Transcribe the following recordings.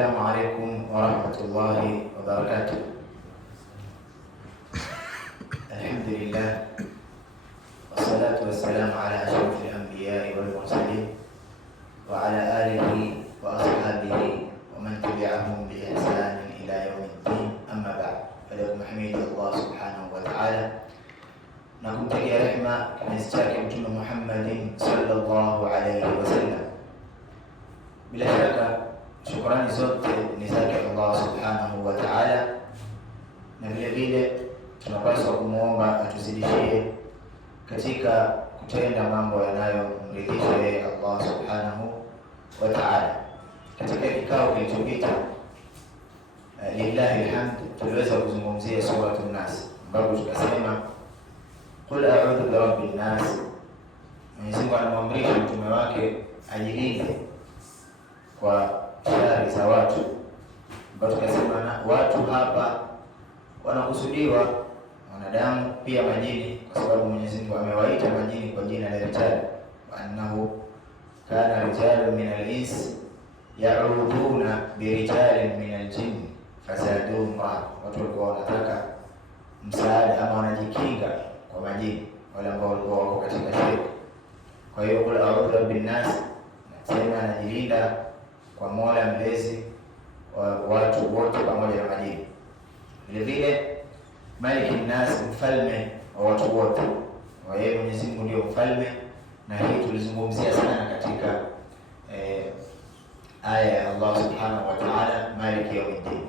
السلام عليكم ورحمة الله وبركاته. الحمد لله والصلاة والسلام على أشرف الأنبياء والمرسلين وعلى آله وأصحابه ومن تبعهم بإحسان إلى يوم الدين. أما بعد، فلكم حميد الله سبحانه وتعالى نكمتكي رحمة كنستاكم محمد صلى الله عليه وسلم. Bila shaka shukrani zote ni zake Allah subhanahu wa ta'ala, na vile vile tunapaswa kumuomba atuzidishie katika kutenda mambo yanayomridhisha yeye Allah subhanahu wa ta'ala. Katika kikao kilichopita, lillahi alhamd, tuliweza kuzungumzia suratul Nas, ambapo tukasema qul a'udhu birabbin nas. Mwenyezi Mungu anamwamrisha mtume wake ajilinde kwa shari za watu, ambapo tukasema na watu hapa wanakusudiwa wanadamu pia majini, kwa sababu Mwenyezi Mungu amewaita majini kwa jina la rijal, wa annahu kana rijalun min al-ins ya'uduna bi rijalin min al-jinn fazaduhum rahaqa. Watu walikuwa wanataka msaada ama wanajikinga kwa majini, wale ambao walikuwa wako katika shirki. Kwa hiyo kula a'udhu birabbin nas, nasema anajilinda kwa Mola mlezi wa watu wote pamoja na majini. Vile vile Malikin Nas, mfalme wa watu wote, wa yeye Mwenyezi Mungu ndio mfalme, na hii tulizungumzia sana katika aya ya Allah subhanahu wa ta'ala, Maliki yawmiddin.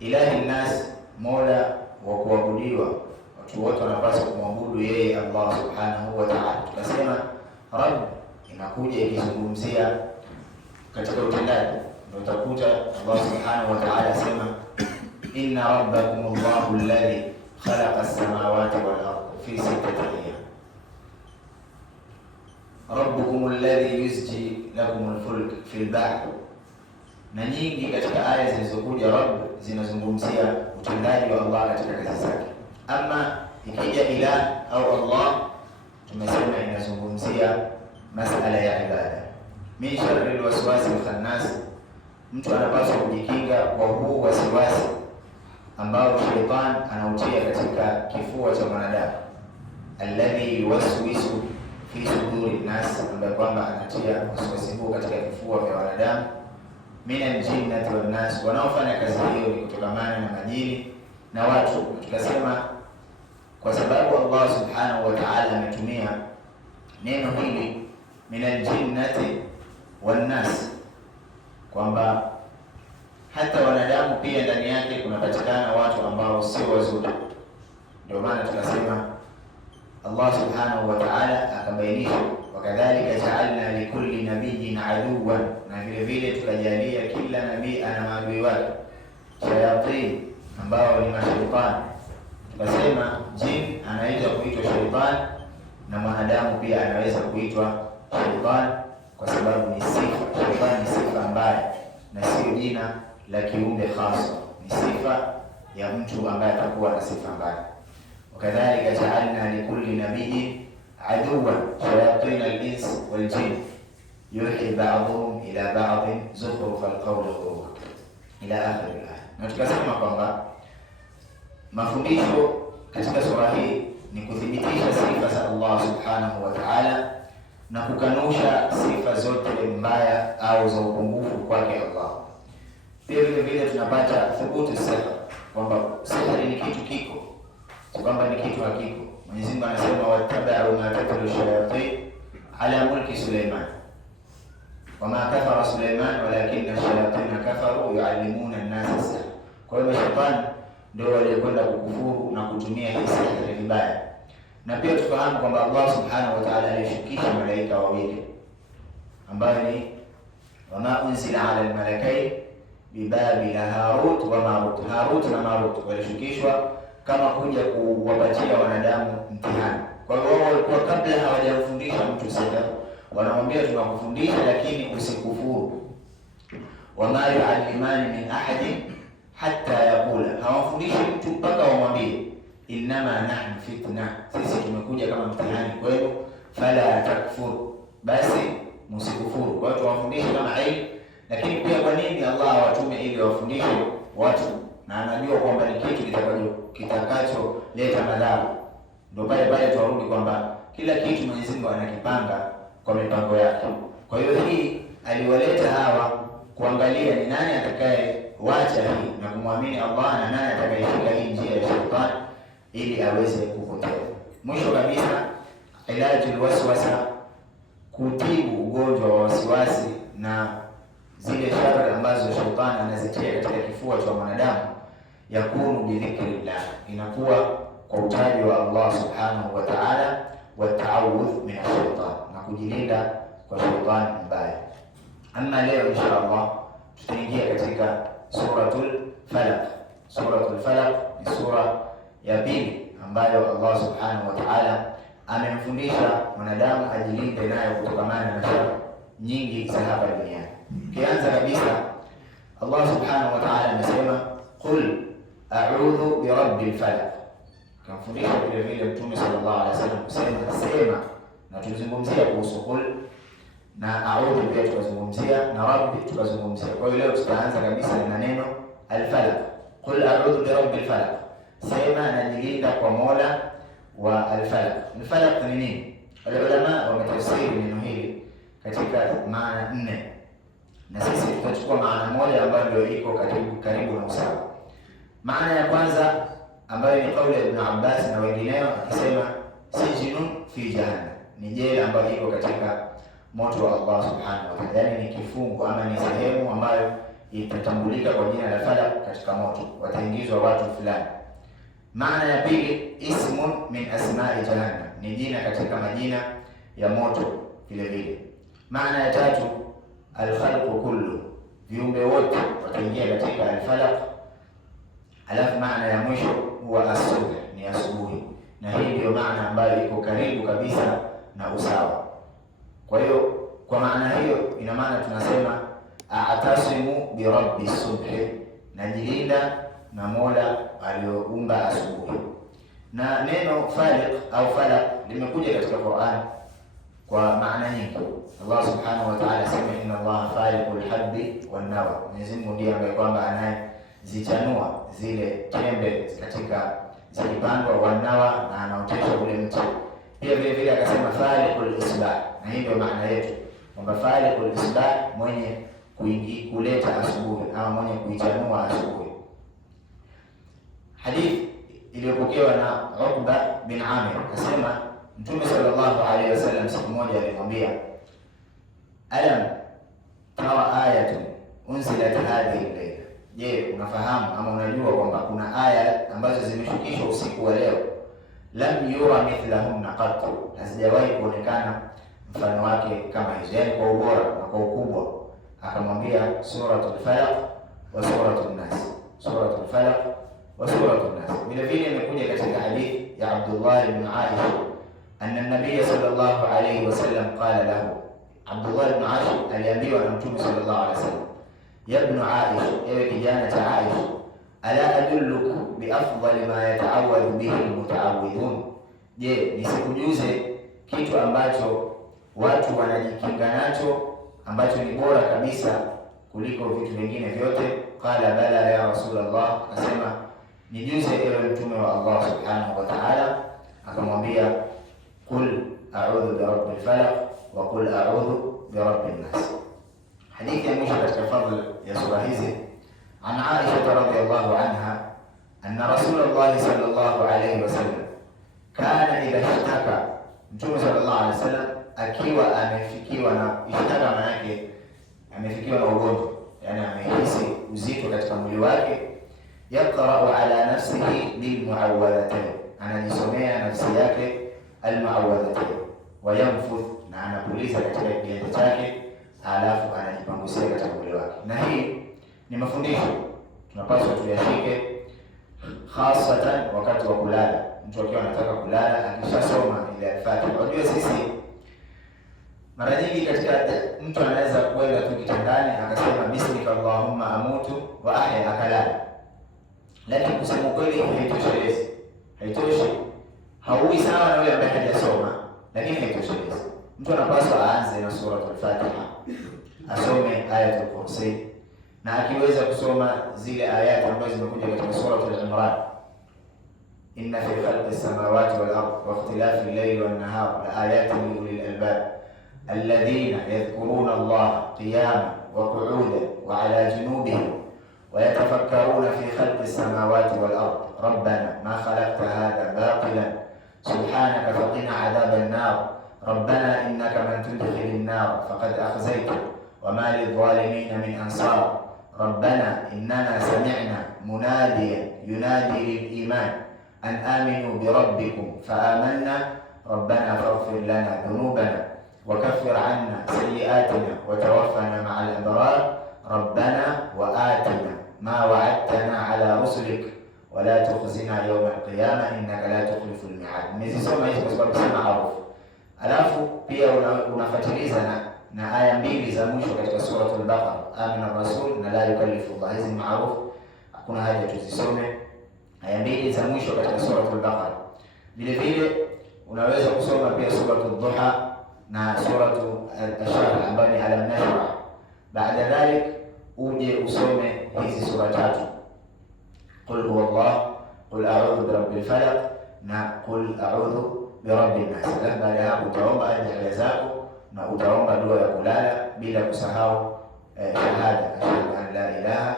Ilahi Nas, Mola wa kuabudiwa, watu wote wanapaswa kumwabudu yeye Allah subhanahu wa ta'ala. Tukasema Rabb inakuja ikizungumzia katika utendaji, ndio utakuta Allah subhanahu wa ta'ala asema inna rabbakum Allahu alladhi khalaqa as-samawati wal arda fi sittati ayyam rabbukum alladhi yusji lakum al-fulk fi al-bahr. Na nyingi katika aya zilizokuja Rabb zinazungumzia utendaji wa Allah katika kazi zake. Ama ikija ilah au Allah, tumesema inazungumzia masala ya ibada. Min sharri alwaswasi alkhannas, mtu anapaswa kujikinga kwa huu wasiwasi ambao shaitan anautia katika kifua cha mwanadamu, alladhi yuwaswisu fi suduri nas, ambaye kwamba anatia wasiwasi huu katika kifua vya wanadamu. Min aljinnati wan nas, wanaofanya kazi hiyo ni kutokamana na majini na watu. Tukasema kwa sababu Allah subhanahu wa ta'ala ametumia neno hili min aljinnati wan nas, kwamba hata wanadamu pia ndani yake kunapatikana watu ambao sio wazuri. Ndio maana tukasema Allah subhanahu wa ta'ala akabainisha, wakadhalika ja'alna likulli nabiyyin aduwan, na vile vile tukajalia kila nabii ana maadui wake, shayatin ambao ni mashaitani. Tukasema jin anaitwa kuitwa shaitan, na mwanadamu pia anaweza kuitwa shaitan, kwa sababu ni sifa. Shaitan ni sifa mbaya na sio jina la kiumbe khasa, ni sifa ya mtu ambaye atakuwa na sifa mbaya. Wakadhalika ja'alna likulli nabiyyin aduwan shayatin al-ins wal jinn yuhi ba'dhum ila ba'dhin zukhruf al-qawli ghurura ila akhir al-aya. Na tukasema kwamba mafundisho katika sura hii ni kuthibitisha sifa za Allah subhanahu wa ta'ala na kukanusha sifa zote mbaya au za upungufu kwake Allah. Pia vile vile tunapata thubutu sifa, kwamba sihiri ni kitu kiko, kwamba ni kitu hakiko. Mwenyezi Mungu anasema wattaba'u ma tatlu shayatin ala mulki Sulaiman wama kafara Sulaiman walakinna shayatin kafaru yuallimuna an-nasa sihr. Kwa hiyo shetani ndio walikwenda kukufuru na kutumia hii sihiri vibaya. Na pia tufahamu kwamba Allah subhanahu wa ta'ala alishukisha malaika wawili ambao ni wama unzila ala al-malakain bibabila Harut wa Marut. Harut na Marut walishukishwa kama kuja kuwapatia wanadamu mtihani. Kwa hiyo wao walikuwa kabla hawajamfundisha mtu sihiri, wanamwambia tunakufundisha lakini usikufuru. Wama yu'allimani min ahadin hatta yaqula, hawafundishi mtu mpaka wamwambie innama nahnu fitna, sisi tumekuja kama mtihani kwenu, fala takfur, basi msikufuru. Kwa hiyo tuwafundishe kama ilmu. Lakini pia kwa nini Allah hawatumi awafundishe watu, na anajua kwamba ni kitu kitakacholeta madhara. Ndio pale pale tuarudi kwamba kila kitu Mwenyezi Mungu anakipanga kwa mipango yake. Kwa hiyo hii aliwaleta hawa kuangalia ni nani atakayewacha hii na kumwamini Allah na nani atakayeshika hii njia ya shetani ili aweze kupotea. Mwisho kabisa, ilajul waswasa, kutibu ugonjwa wa wasiwasi na zile shari ambazo shetani anazitia katika kifua cha mwanadamu, yakunu bidhikrillah, inakuwa kwa utaji wa Allah subhanahu wa ta'ala, wa ta'awudh min ash-shaytan, na kujilinda kwa shetani mbaya. Ama leo insha Allah tutaingia katika suratul Falaq. Suratul Falaq ni sura ya pili ambayo Allah subhanahu wa ta'ala amemfundisha mwanadamu ajilinde nayo kutokamana na shari nyingi za hapa duniani. Kianza kabisa, Allah subhanahu wa ta'ala amesema qul a'udhu bi rabbil falaq. Kamfundisha vile vile Mtume sallallahu alaihi wasallam kusema sema, na tulizungumzia kuhusu qul na a'udhu pia tukazungumzia, na rabbi tukazungumzia. Kwa hiyo leo tutaanza kabisa na neno al-falaq. Qul a'udhu bi rabbil falaq, sema najilinda kwa Mola wa al-falaq. Al-falaq ni nini? Ulama wametafsiri neno hili katika maana 4, na sisi tutachukua maana moja ambayo ndio iko karibu na usawa. Maana ya kwanza ambayo ni kauli ya Ibn Abbas na wengineo akisema sijinun fi jahannam, ni jela ambayo iko katika moto wa Allah subhanahu wa ta'ala, yani ni kifungo ama ni sehemu ambayo itatambulika kwa jina la falaq katika moto, wataingizwa watu fulani. Maana ya pili, ismun min asma'i jahannam, ni jina katika majina ya moto vile vile. Maana ya tatu, al-khalqu kullu, viumbe wote wataingia katika al-falaq. Alafu maana ya mwisho huwa as-subh, ni asubuhi, na hii ndio maana ambayo iko karibu kabisa na usawa. Kwa hiyo kwa maana hiyo ina maana tunasema a'tasimu bi rabbi subhi, najilinda na Mola aliyoumba asubuhi. Na neno faliq au falaq limekuja katika Qur'an kwa maana nyingi. Allah subhanahu wa ta'ala sema inna Allah faliqul habbi wan nawa, Mwenyezi Mungu ndiye ambaye kwamba anayezichanua zile tembe katika zilipandwa, wanawa, na anaotesha ule mti. Pia vile vile akasema faliqul isbah, na hii ndio maana yetu kwamba faliqul isbah, mwenye kuleta asubuhi au mwenye kuichanua asubuhi. Hadithi iliyopokewa na Uqba bin Amir akasema Mtume sallallahu alaihi wasallam siku moja alimwambia, alam tara ayatun unzilat hadhihi al-layla, je, unafahamu ama unajua kwamba kuna aya ambazo zimeshukishwa usiku wa leo, lam yura mithlahunna qat, hazijawahi kuonekana mfano wake kama hizo, yani kwa ubora na kwa ukubwa. Akamwambia suratul falaq wa suratul nas, suratul falaq wa suratul nas. Vile vile imekuja katika hadithi ya Abdullah ibn Aisha anna an-nabiy sallallahu alayhi wasallam qala lahu, Abdullah ibn Aisha aliambiwa na Mtume sallallahu alayhi wasallam, ya ibn Aisha, ewe kijana cha Aisha, ala adulluka bi afdali ma yata'awwadhu bihi al-muta'awwidhun, je, nisikujuze kitu ambacho watu wanajikinga nacho ambacho ni bora kabisa kuliko vitu vingine vyote? Qala bala ya Rasulullah, akasema nijuze ewe mtume wa Allah subhanahu wa ta'ala. Akamwambia qul a'udhu bi rabbil falaq wa qul a'udhu bi rabbin nas. Hadithi ya mwisho katika fadhila ya sura hizi, an Aisha radhiyallahu anha anna Rasulullah sallallahu alayhi wasallam kana idha ishtaka, Mtume sallallahu alayhi wasallam akiwa amefikiwa na ishtaka, maana yake amefikiwa na ugonjwa, yani amehisi uzito katika mwili wake, yaqra'u ala nafsihi bil mu'awwadhatayn, anajisomea nafsi yake al mu'awwadhatayn, wa yanfuth, na anapuliza katika kiganja chake, alafu anajipangusia katika mwili wake. Na hii ni mafundisho tunapaswa tuyashike, hasatan wakati wa kulala. Mtu akiwa anataka kulala, akishasoma ile al-Fatiha. Unajua sisi mara nyingi katika mtu anaweza kwenda tu kitandani akasema bismika Allahumma amutu wa ahya, akalala, lakini kusema kweli haitoshelezi, haitoshi, hauwi sawa na yule ambaye hajasoma, lakini haitoshelezi. Mtu anapaswa aanze na suratul Fatiha, asome ayatul kursi, na akiweza kusoma zile ayati ambazo zimekuja katika sura Al-Imran, inna fi khalqi samawati wal ardi wa ikhtilafi al-layli wan nahari la ayatin li ulil albab alladhina yadhkuruna Allaha qiyaman wa qu'udan wa ala junubihim wa yatafakkaruna fi khalqi samawati wal ardi rabbana ma khalaqta hadha batilan subhanaka faqina adhaban nar rabbana innaka man tudkhilin nar faqad akhzayta wa ma lidh-dhalimin min ansar ربنا إننا سمعنا مناديا ينادي للإيمان أن آمنوا بربكم فآمنا ربنا فاغفر لنا ذنوبنا وكفر عنا سيئاتنا وتوفنا مع الأبرار ربنا وآتنا ما وعدتنا على رسلك ولا تخزنا يوم القيامة إنك لا تخلف الميعاد. Nimezisoma hizo kwa sababu si maarufu. Alafu pia unafuatiliza na aya mbili za mwisho katika sura Al-Baqara, amana rasul na la yukallifu Allah. Hizi maarufu, hakuna haja tuzisome. Aya mbili za mwisho katika sura Al-Baqara. Vile vile unaweza kusoma pia sura Ad-Duha na sura Ash-Sharh ambayo ni Alam Nashrah. Baada dhalik uje usome hizi sura tatu, qul huwallah, qul a'udhu birabbil falaq na qul a'udhu birabbin nas. Baada ya hapo utaomba aya zako na utaomba dua ya kulala bila kusahau shahada ashhadu an la ilaha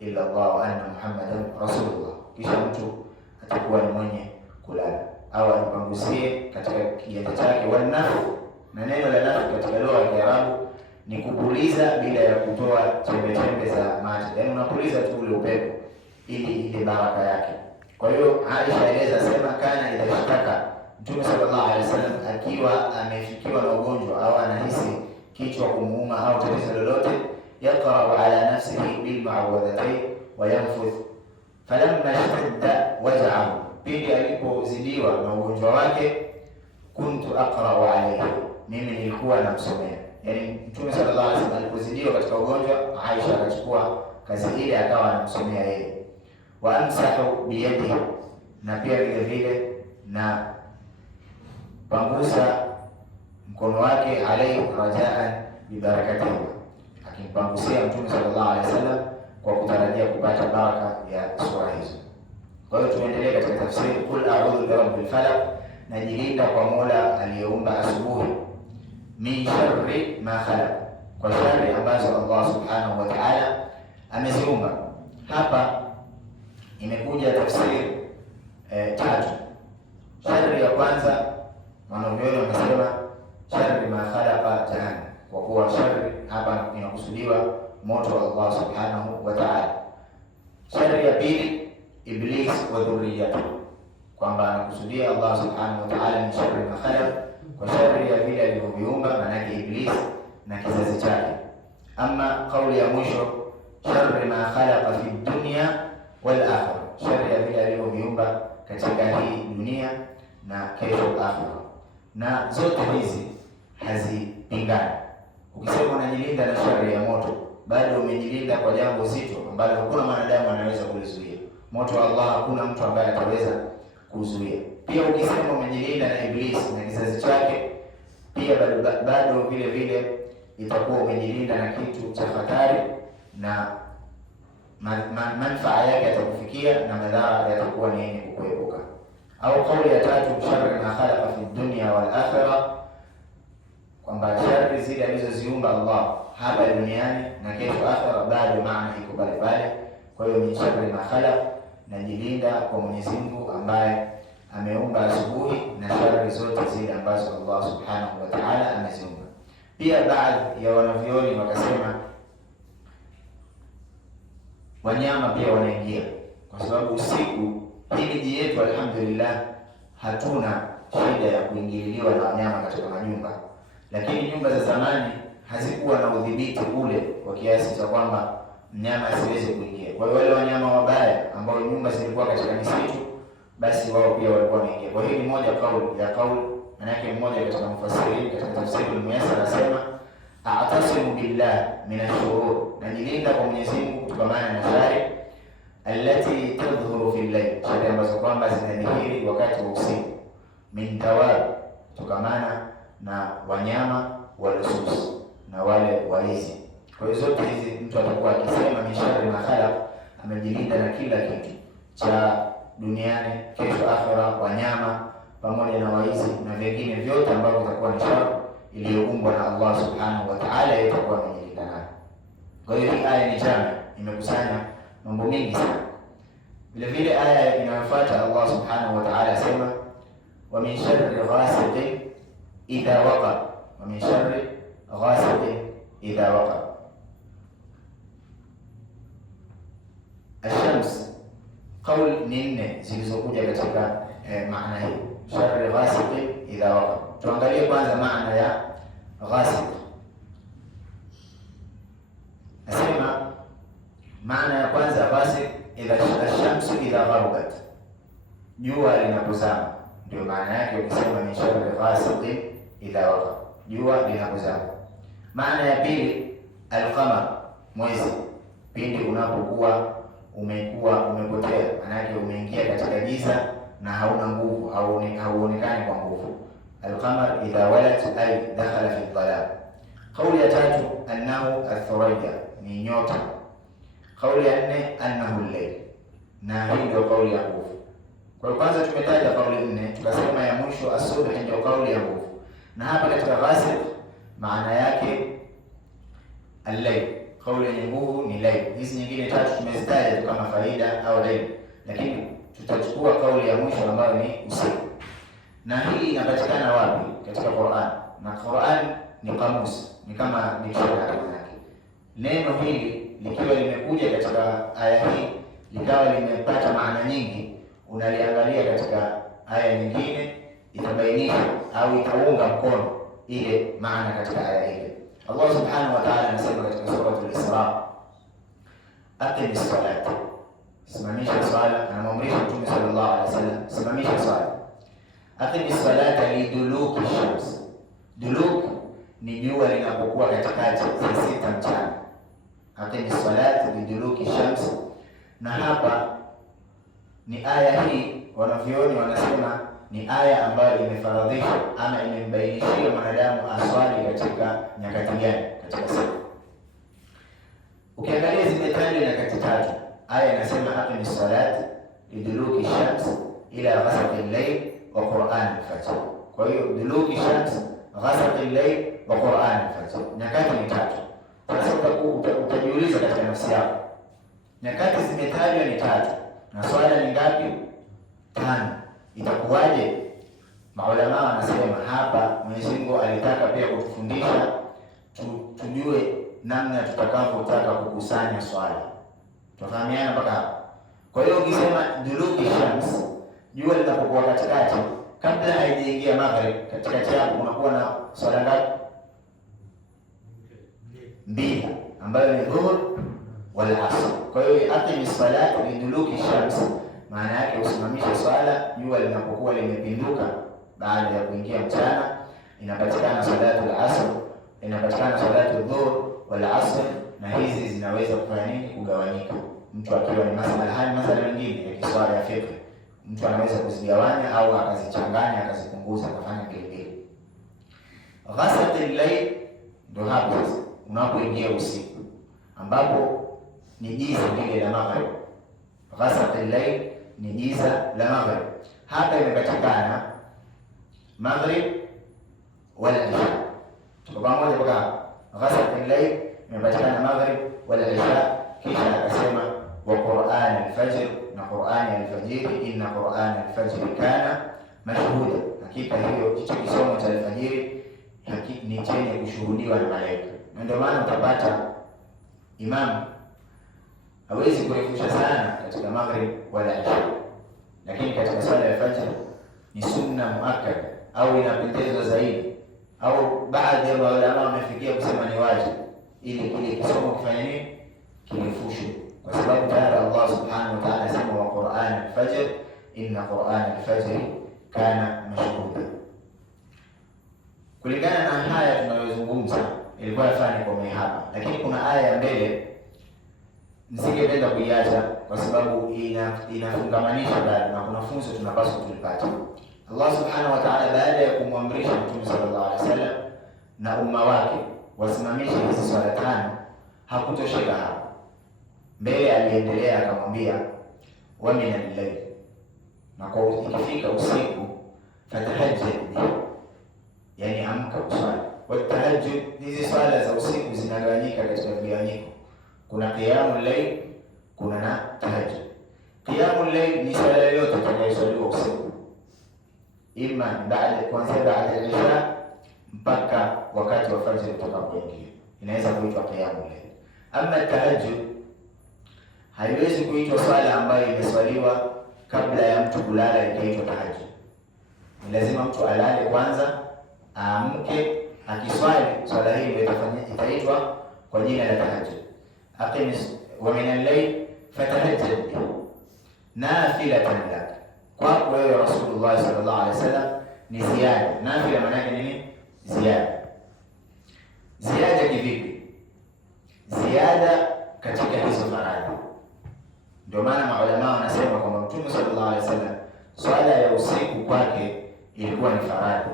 illa Allah wa anna Muhammadan rasulullah. Kisha mtu atakuwa ni mwenye kulala au alipangusie katika kinywa chake. Wanafu, na neno la nafu katika lugha ya Kiarabu ni kupuliza bila ya kutoa chembe chembe za maji, yaani unapuliza tu ule upepo ili ile baraka yake. Kwa hiyo Aisha eleza sema, kana idha shtaka, Mtume sallallahu alaihi wasallam akiwa amefikiwa na ugonjwa au anahisi kichwa kumuuma au tatizo lolote, yaqra'u ala nafsihi bil ma'awwadhatayn wa yanfuth. Falamma ishtadda waj'ahu, pindi alipozidiwa na ugonjwa wake, kuntu aqra'u alayhi, mimi nilikuwa namsomea. Yani Mtume sallallahu alaihi wasallam alipozidiwa katika ugonjwa, Aisha akachukua kazi ile akawa anamsomea yeye. Wa amsahu biyadihi, na pia vile vile na pangusa mkono wake, alayhi rajaan bibarakatihi, akimpangusia Mtume sallallahu alaihi wasallam kwa kutarajia kupata baraka ya sura hizo. Kwa hiyo tuendelee katika tafsiri. Qul a'udhu birabbil falaq, najilinda kwa Mola aliyeumba asubuhi. Min sharri ma khalaq, kwa shari ambazo Allah subhanahu wa ta'ala ameziumba. Hapa imekuja tafsiri tatu. Shari ya kwanza wanavyoni wamesema shari ma khalaqa jahannam, kwa kuwa shari hapa inakusudiwa moto wa Allah subhanahu wa ta'ala. Shari ya pili Iblis wa dhurriyyatuhu, kwamba anakusudia Allah subhanahu wa ta'ala ni shari ma khalaq, kwa shari ya vile alivyoviumba, maana Iblis na kizazi chake. Ama kauli ya mwisho shari ma khalaqa fi dunya wal akhirah, shari ya vile alivyoviumba katika hii dunia na kesho akhirah. Na zote hizi hazipingani. Ukisema unajilinda na shari ya moto, bado umejilinda kwa jambo zito ambalo hakuna mwanadamu anaweza kulizuia. Moto wa Allah hakuna mtu ambaye ataweza kuzuia. Pia ukisema umejilinda na Iblis na kizazi chake, pia bado vile vile itakuwa umejilinda na kitu cha hatari, na manufaa yake yatakufikia na madhara yatakuwa ni yenye kukuepuka. Au kauli ya tatu sharri ma khalaqa fi dunya wal akhirah, kwamba shari zile alizoziumba Allah hapa duniani na kesho akhira, bado maana iko pale pale. Kwa hiyo ni sharri ma khalaq, najilinda kwa Mwenyezi Mungu ambaye ameumba asubuhi na shari zote zile ambazo Allah subhanahu wa ta'ala ameziumba. Pia baadhi ya wanavyoni wakasema wanyama pia wanaingia, kwa sababu usiku hii miji yetu alhamdulillah hatuna shida ya kuingililiwa na wanyama katika majumba, lakini nyumba za zamani hazikuwa na udhibiti ule kwa kiasi cha kwamba mnyama asiweze kuingia. Kwa hiyo wale wanyama wabaya ambao nyumba zilikuwa katika misitu, basi wao pia walikuwa wanaingia. Kwa hiyo ni moja kauli, manake mmoja katika mfasiri katika tafsiri al-Muyassar anasema a'tasimu billah min ash-shurur, najilinda kwa Mwenyezi Mungu kutokana na shari allati tadhhuru fil layl, shari ambazo kwamba zinadhihiri wakati wa usiku, min tawab, kutokana na wanyama walusus na wale waizi. Kwa hiyo zote hizi mtu atakuwa akisema min amejilinda na kila kitu cha duniani, kesho akhera, wanyama pamoja na waizi na vingine vyote ambavyo vitakuwa ni shari iliyoumbwa na Allah subhanahu wa ta'ala, itakuwa amejilinda nayo. Kwa hiyo hii aya ni jami, imekusanya mambo mengi sana. Vile vile aya inayofuata Allah subhanahu wa ta'ala asema wa min sharri ghasiqin idha waqa, wa min sharri ghasiqin idha waqa. Ash-shams, qaul ni nne zilizokuja katika maana hii, sharri ghasiqin idha waqa. Tuangalie kwanza maana ya ghasiq. Asema maana ya kwanza ghasiq, idha ash-shamsu idha gharabat, jua linapozama, ndio maana yake ukisema min sharri ghasiqin idha waqa, jua linapozama. Maana ya pili al-qamar, mwezi pindi unapokuwa umepotea, maana yake umeingia katika giza na hauna nguvu, hauonekani kwa nguvu. Al-qamar idha walat ay dakhala fi dhalal. Kauli ya tatu annahu athuraya, ni nyota. Kauli ya nne annahu al-layl, na hii ndio kauli ya nguvu. Kwa hiyo kwanza tumetaja kauli nne, tukasema ya mwisho asubh ndio kauli ya nguvu, na hapa katika ghasiq maana yake al-layl, kauli yenye nguvu ni layl. Hizi nyingine tatu tumezitaja tu kama faida au layl, lakini tutachukua kauli ya mwisho ambayo ni usiku. Na hii inapatikana wapi? Katika Qur'an, na Qur'an ni kamus, ni kama dictionary yake. Neno hili likiwa limekuja katika aya hii likawa limepata maana nyingi, unaliangalia katika aya nyingine, itabainisha au itaunga mkono ile maana katika aya ile. Allah subhanahu wa ta'ala anasema katika suratul Isra, aqimis salata, simamisha swala. Anamwamrisha Mtume sallallahu alaihi wasallam, simamisha swala. Aqimis salata liduluki shams, duluk ni jua linapokuwa katikati saa 6 mchana. Aqimis salata liduluki shams, na hapa ni aya hii wanavyoni wanasema ni aya ambayo imefaradhisha ama imembainishia mwanadamu aswali katika nyakati gani katika siku. Ukiangalia zimetajwa nyakati tatu. Aya inasema aqimis salat liduluki shams ila ghasaqi al-layl wa Qur'an al-fajr. Kwa hiyo duluki shams, ghasaqi al-layl wa Qur'an al-fajr, nyakati ni tatu. Sasa utajiuliza katika nafsi yako, nyakati zimetajwa ni tatu na swala ni ngapi? 5. Itakuwaje? Maulama wanasema hapa Mwenyezi Mungu alitaka pia kutufundisha tujue namna tutakavyotaka kukusanya swala. Tufahamiana mpaka hapa. Kwa hiyo ukisema duluki shams, jua linapokuwa katikati, kabla haijaingia maghrib, katikati hapo kunakuwa na swala ngapi? 2, ambayo ni dhuhur wal asr. Kwa hiyo aqimis salata liduluki shams, maana yake usimamishe swala jua linapokuwa limepinduka baada ya kuingia mchana. Inapatikana salatu al-asr, inapatikana salatu dhuhur wal asr, na hizi zinaweza kufanya nini? Kugawanyika. Mtu akiwa ni masala mengine ya kiswala ya fiqh, mtu anaweza kuzigawanya au akazichanganya akazipunguza akafanya mbili mbili. Ghasaqi al-layl ndio hapo sasa unapoingia usiku, ambapo ni giza lile la maghrib. Ghasaqi al-layl ni giza la maghrib. Hapa imepatikana maghrib wal isha, tuko pamoja mpaka hapa. Ghasaqi al-layl imepatikana maghrib wal isha, kisha akasema wa Qur'an al-fajr, na Qur'an al-fajr, inna Qur'an al-fajr kana mashhuda, hakika hiyo hicho kisomo cha al-fajr ni chenye kushuhudiwa na malaika. Ndio maana utapata imam hawezi kurefusha sana katika maghrib wala isha, lakini katika swala ya fajr ni sunna muakkad au inapendezwa zaidi, au baadhi ya ulama wamefikia kusema ni wajibu, ili kile kisomo kifanye nini? Kirefushwe, kwa sababu tayari Allah subhanahu wa ta'ala asema wa Qur'an al-fajr, inna Qur'an al-fajr kana mashhuda. Kulingana na haya tunayozungumza, ilikuwa yafanye kwa hapa, lakini kuna aya ya mbele nisingependa kuiacha kwa sababu inafungamanisha bado na kuna funzo tunapaswa tulipate. Allah subhanahu wa ta'ala baada ya kumwamrisha Mtume sallallahu alaihi wasallam na umma wake wasimamishe hizi swala 5, hakutosheka hapo. Mbele aliendelea akamwambia wa min al-layl, na kwa ikifika usiku fatahajjad bihi, yani amka usali. Wa tahajjud, hizi swala za usiku zinagawanyika katika vigawanyiko, kuna qiyamul layl, kuna na tahajjud. Qiyamul layl ni swala yoyote itakayoswaliwa usiku, ima kuanzia baada ya isha mpaka wakati wa fajr utakapoingia, inaweza kuitwa qiyamul layl. Ama tahajjud haiwezi kuitwa swala ambayo imeswaliwa kabla ya mtu kulala ikaitwa tahajjud. Ni lazima mtu alale kwanza, aamke, akiswali swala hii itaitwa kwa jina la tahajjud. Aqimis wa min al-layl fatahajjad nafilatan lak, kwa wewe Rasulullah sallallahu alaihi wasallam ni ziada. Nafila maana yake nini? Ziada. Ziada kivipi? Ziada katika hizo faradhi. Ndio maana maulama wanasema kwamba Mtume sallallahu alaihi wasallam swala ya usiku kwake ilikuwa ni faradhi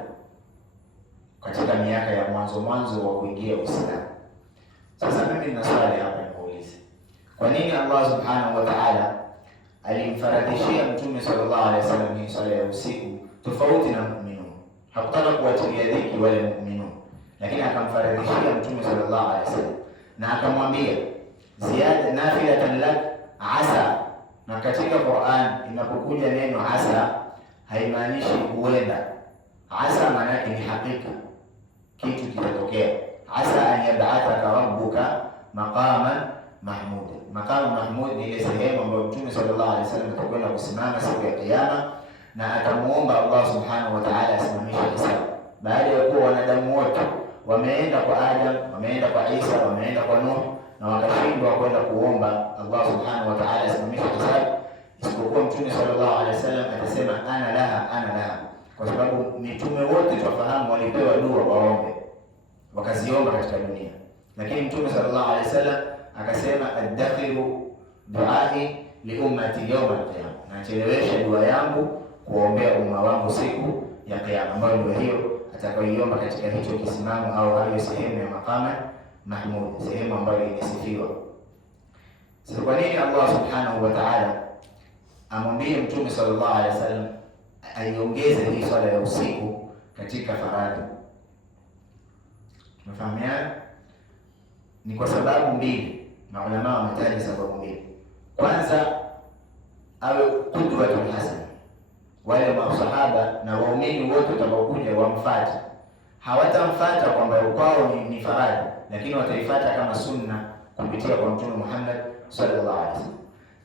katika miaka ya mwanzo wa kuingia Uislamu. Sasa mimi nina swali hapa nikuulize, kwa nini Allah subhanahu wa ta'ala alimfaradhishia Mtume sallallahu alaihi wasallam hii swala ya usiku tofauti na mu'minun? Hakutaka kuwatilia dhiki wale mu'minun, lakini akamfaradhishia Mtume sallallahu alaihi wasallam na akamwambia ziyada nafilatan lak asa. Na katika Qur'an inapokuja neno asa haimaanishi huenda. Asa maana yake ni hakika, kitu kitatokea. Asa an yab'athaka rabbuka maqaman mahmud. Maqam mahmud ni ile sehemu ambayo Mtume sallallahu alaihi wasallam atakwenda kusimama siku ya Kiyama, na atamuomba Allah subhanahu wa ta'ala asimamishe hisabu. Baada ya kuwa wanadamu wote wameenda kwa Adam, wameenda kwa Isa, wameenda kwa Nuh, na wakashindwa kwenda kuomba Allah subhanahu wa ta'ala asimamishe hisabu, isipokuwa Mtume sallallahu alaihi wasallam atasema ana laha, kwa sababu mitume wote tuwafahamu walipewa dua waombe, wakaziomba katika dunia, lakini Mtume sallallahu alaihi wasallam akasema adakhiru duai li ummati yawm al-qiyama, na chelewesha dua yangu kuombea umma wangu siku ya Kiyama, ambayo ndio hiyo atakayoiomba katika hicho kisimamo au hayo sehemu ya maqama mahmud, sehemu ambayo imesifiwa. Sasa kwa nini Allah subhanahu wa ta'ala amwambie Mtume sallallahu alaihi wasallam aiongeze hii swala ya usiku katika faradhi? Tunafahamiana? Ni kwa sababu mbili. Maulama wametaja sababu mbili. Kwanza, awe qudwatul hasana, wale masahaba na waumini wote watakaokuja wamfuate. Hawatamfuata kwamba kwao ni faradhi, lakini wataifuata kama sunna kupitia kwa Mtume Muhammad sallallahu alaihi wasallam.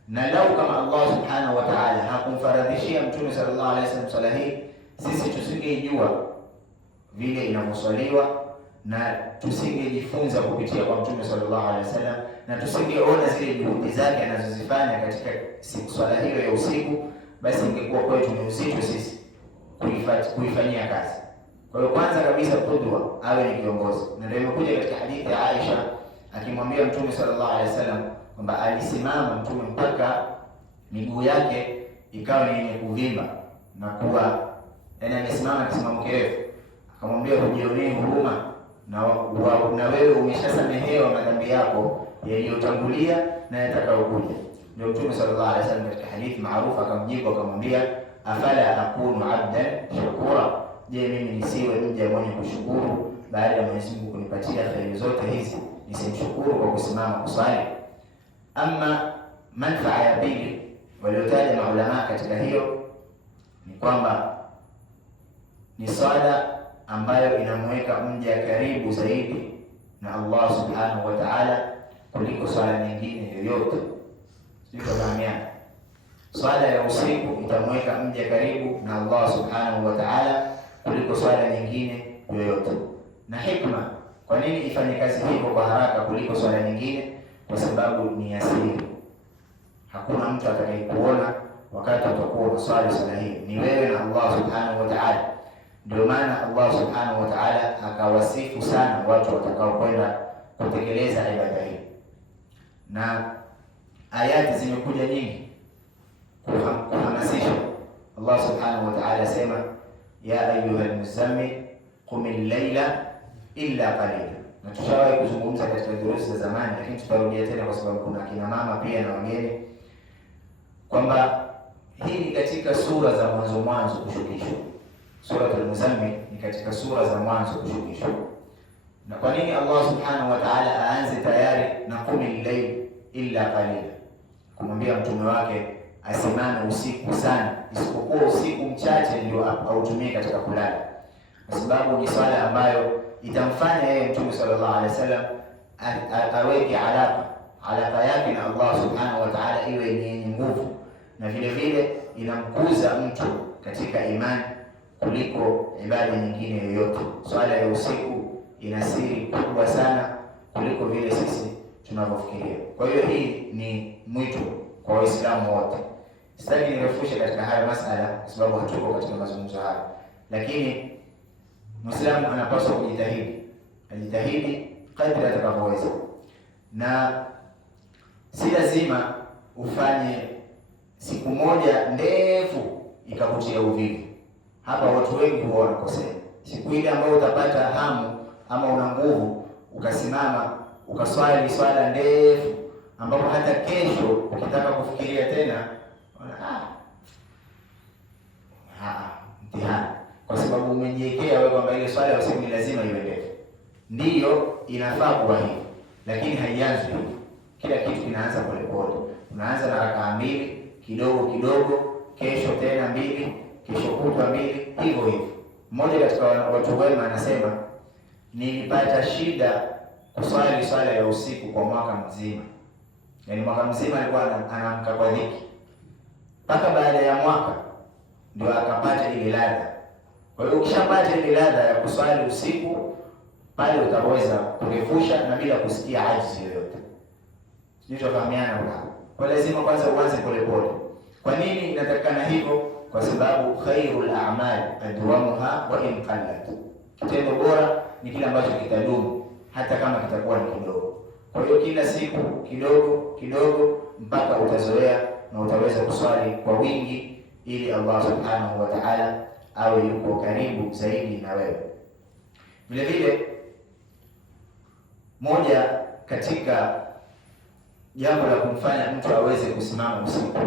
Na lau kama Allah subhanahu wa ta'ala hakumfaradhishia Mtume sallallahu alaihi wasallam swala hii, sisi tusingejua vile inavyoswaliwa na tusingejifunza kupitia kwa Mtume sallallahu alaihi wasallam, na tusingeona zile juhudi zake anazozifanya katika swala hiyo ya usiku, basi ingekuwa kwetu ni uzito sisi kuifanyia kazi. Kwa hiyo kwanza kabisa qudwa, awe ni kiongozi. Na ndio imekuja katika hadithi ya Aisha akimwambia Mtume sallallahu alaihi wasallam kwamba alisimama Mtume mpaka miguu yake ikawa ni yenye kuvimba na kuwa, yani amesimama kisimamo kirefu. Akamwambia hujionee huruma na wewe umeshasamehewa madhambi yako yaliyotangulia na yatakayokuja. Ndio Mtume sallallahu alaihi wasallam katika hadithi maarufu akamjibu akamwambia afala akunu abdan shakura, je, mimi nisiwe mja mwenye kushukuru baada ya Mwenyezi Mungu kunipatia kheri zote hizi, nisimshukuru kwa kusimama kusali? Ama manfaa ya pili waliotaja maulama katika hiyo ni kwamba ni swala ambayo inamweka mja karibu zaidi na Allah subhanahu wa ta'ala kuliko swala nyingine yoyote. Sikufahamia, swala ya usiku itamweka mja karibu na Allah subhanahu wa ta'ala kuliko swala nyingine yoyote. Na hikma kwa nini ifanye kazi hivyo kwa haraka kuliko swala nyingine? Kwa sababu ni asiri. Hakuna mtu atakayekuona wakati utakuwa unaswali swala hii, ni wewe na Allah subhanahu wa ta'ala. Ndio maana Allah subhanahu wa ta'ala akawasifu sana watu watakao kwenda kutekeleza ibada hii, na ayati zimekuja nyingi kuhamasisha. Allah subhanahu wa ta'ala sema ya ayyuhal muzammil qum al-layla illa qalila na tushawahi kuzungumza katika durusi za zamani, lakini tutarudia tena kwa sababu kuna kina mama pia na wageni, kwamba hii ni katika sura za mwanzo kushukishwa. Suratul Muzammil ni katika sura za mwanzo kushukishwa. Na kwa nini Allah subhanahu wa ta'ala aanze tayari na qumil layl illa qalila, kumwambia mtume wake asimame usiku sana, isipokuwa usiku mchache ndio autumie katika kulala? Kwa sababu ni swala ambayo itamfanya yeye mtume sallallahu alaihi wasallam aweke alaka yake na Allah subhanahu wa ta'ala iwe ni yenye nguvu, na vile vile inamkuza mtu katika imani kuliko ibada nyingine yoyote. Swala ya usiku ina siri kubwa sana kuliko vile sisi tunavyofikiria. Kwa hiyo hii ni mwito kwa Waislamu wote. Sitaki nirefushe katika haya masala kwa sababu hatuko katika mazungumzo haya, lakini Muislamu anapaswa ajitahidi kadri atakavyoweza, na si lazima ufanye siku moja ndefu ikakutia uvivu. Hapa watu wengi huwa wanakosea. Siku ile ambayo utapata hamu ama una nguvu, ukasimama ukaswali swala ndefu ambapo hata kesho ukitaka kufikiria tena mtihani, kwa sababu umejiwekea wewe kwamba ile swala ya usiku ni lazima iwe ndefu. Ndiyo, inafaa kuwa hivi, lakini haianzi hivi. Kila kitu kinaanza polepole. Unaanza na rakaa 2 kidogo kidogo, kesho tena 2, kesho kutwa 2, hivyo hivyo. Mmoja katika watu wema anasema, nilipata shida kuswali swala ya usiku kwa mwaka mzima. Yaani mwaka mzima alikuwa anaamka kwa dhiki, mpaka baada ya mwaka ndio akapata ile ladha. Kwa hiyo ukishapata ile ladha ya kuswali usiku, pale utaweza kurefusha na bila kusikia ajizi yoyote. Sijui tufahamiana hapo. Kwa lazima kwanza uanze polepole. Kwa nini inatakana hivyo? Kwa sababu khairul a'mal adwamuha wa in qallat. Kitendo bora ni kile ambacho kitadumu hata kama kitakuwa ni kidogo. Kwa hiyo kila siku kidogo kidogo mpaka utazoea na utaweza kuswali kwa wingi, ili Allah subhanahu wa ta'ala awe yuko karibu zaidi na wewe. Vile vile moja katika jambo la kumfanya mtu aweze kusimama usiku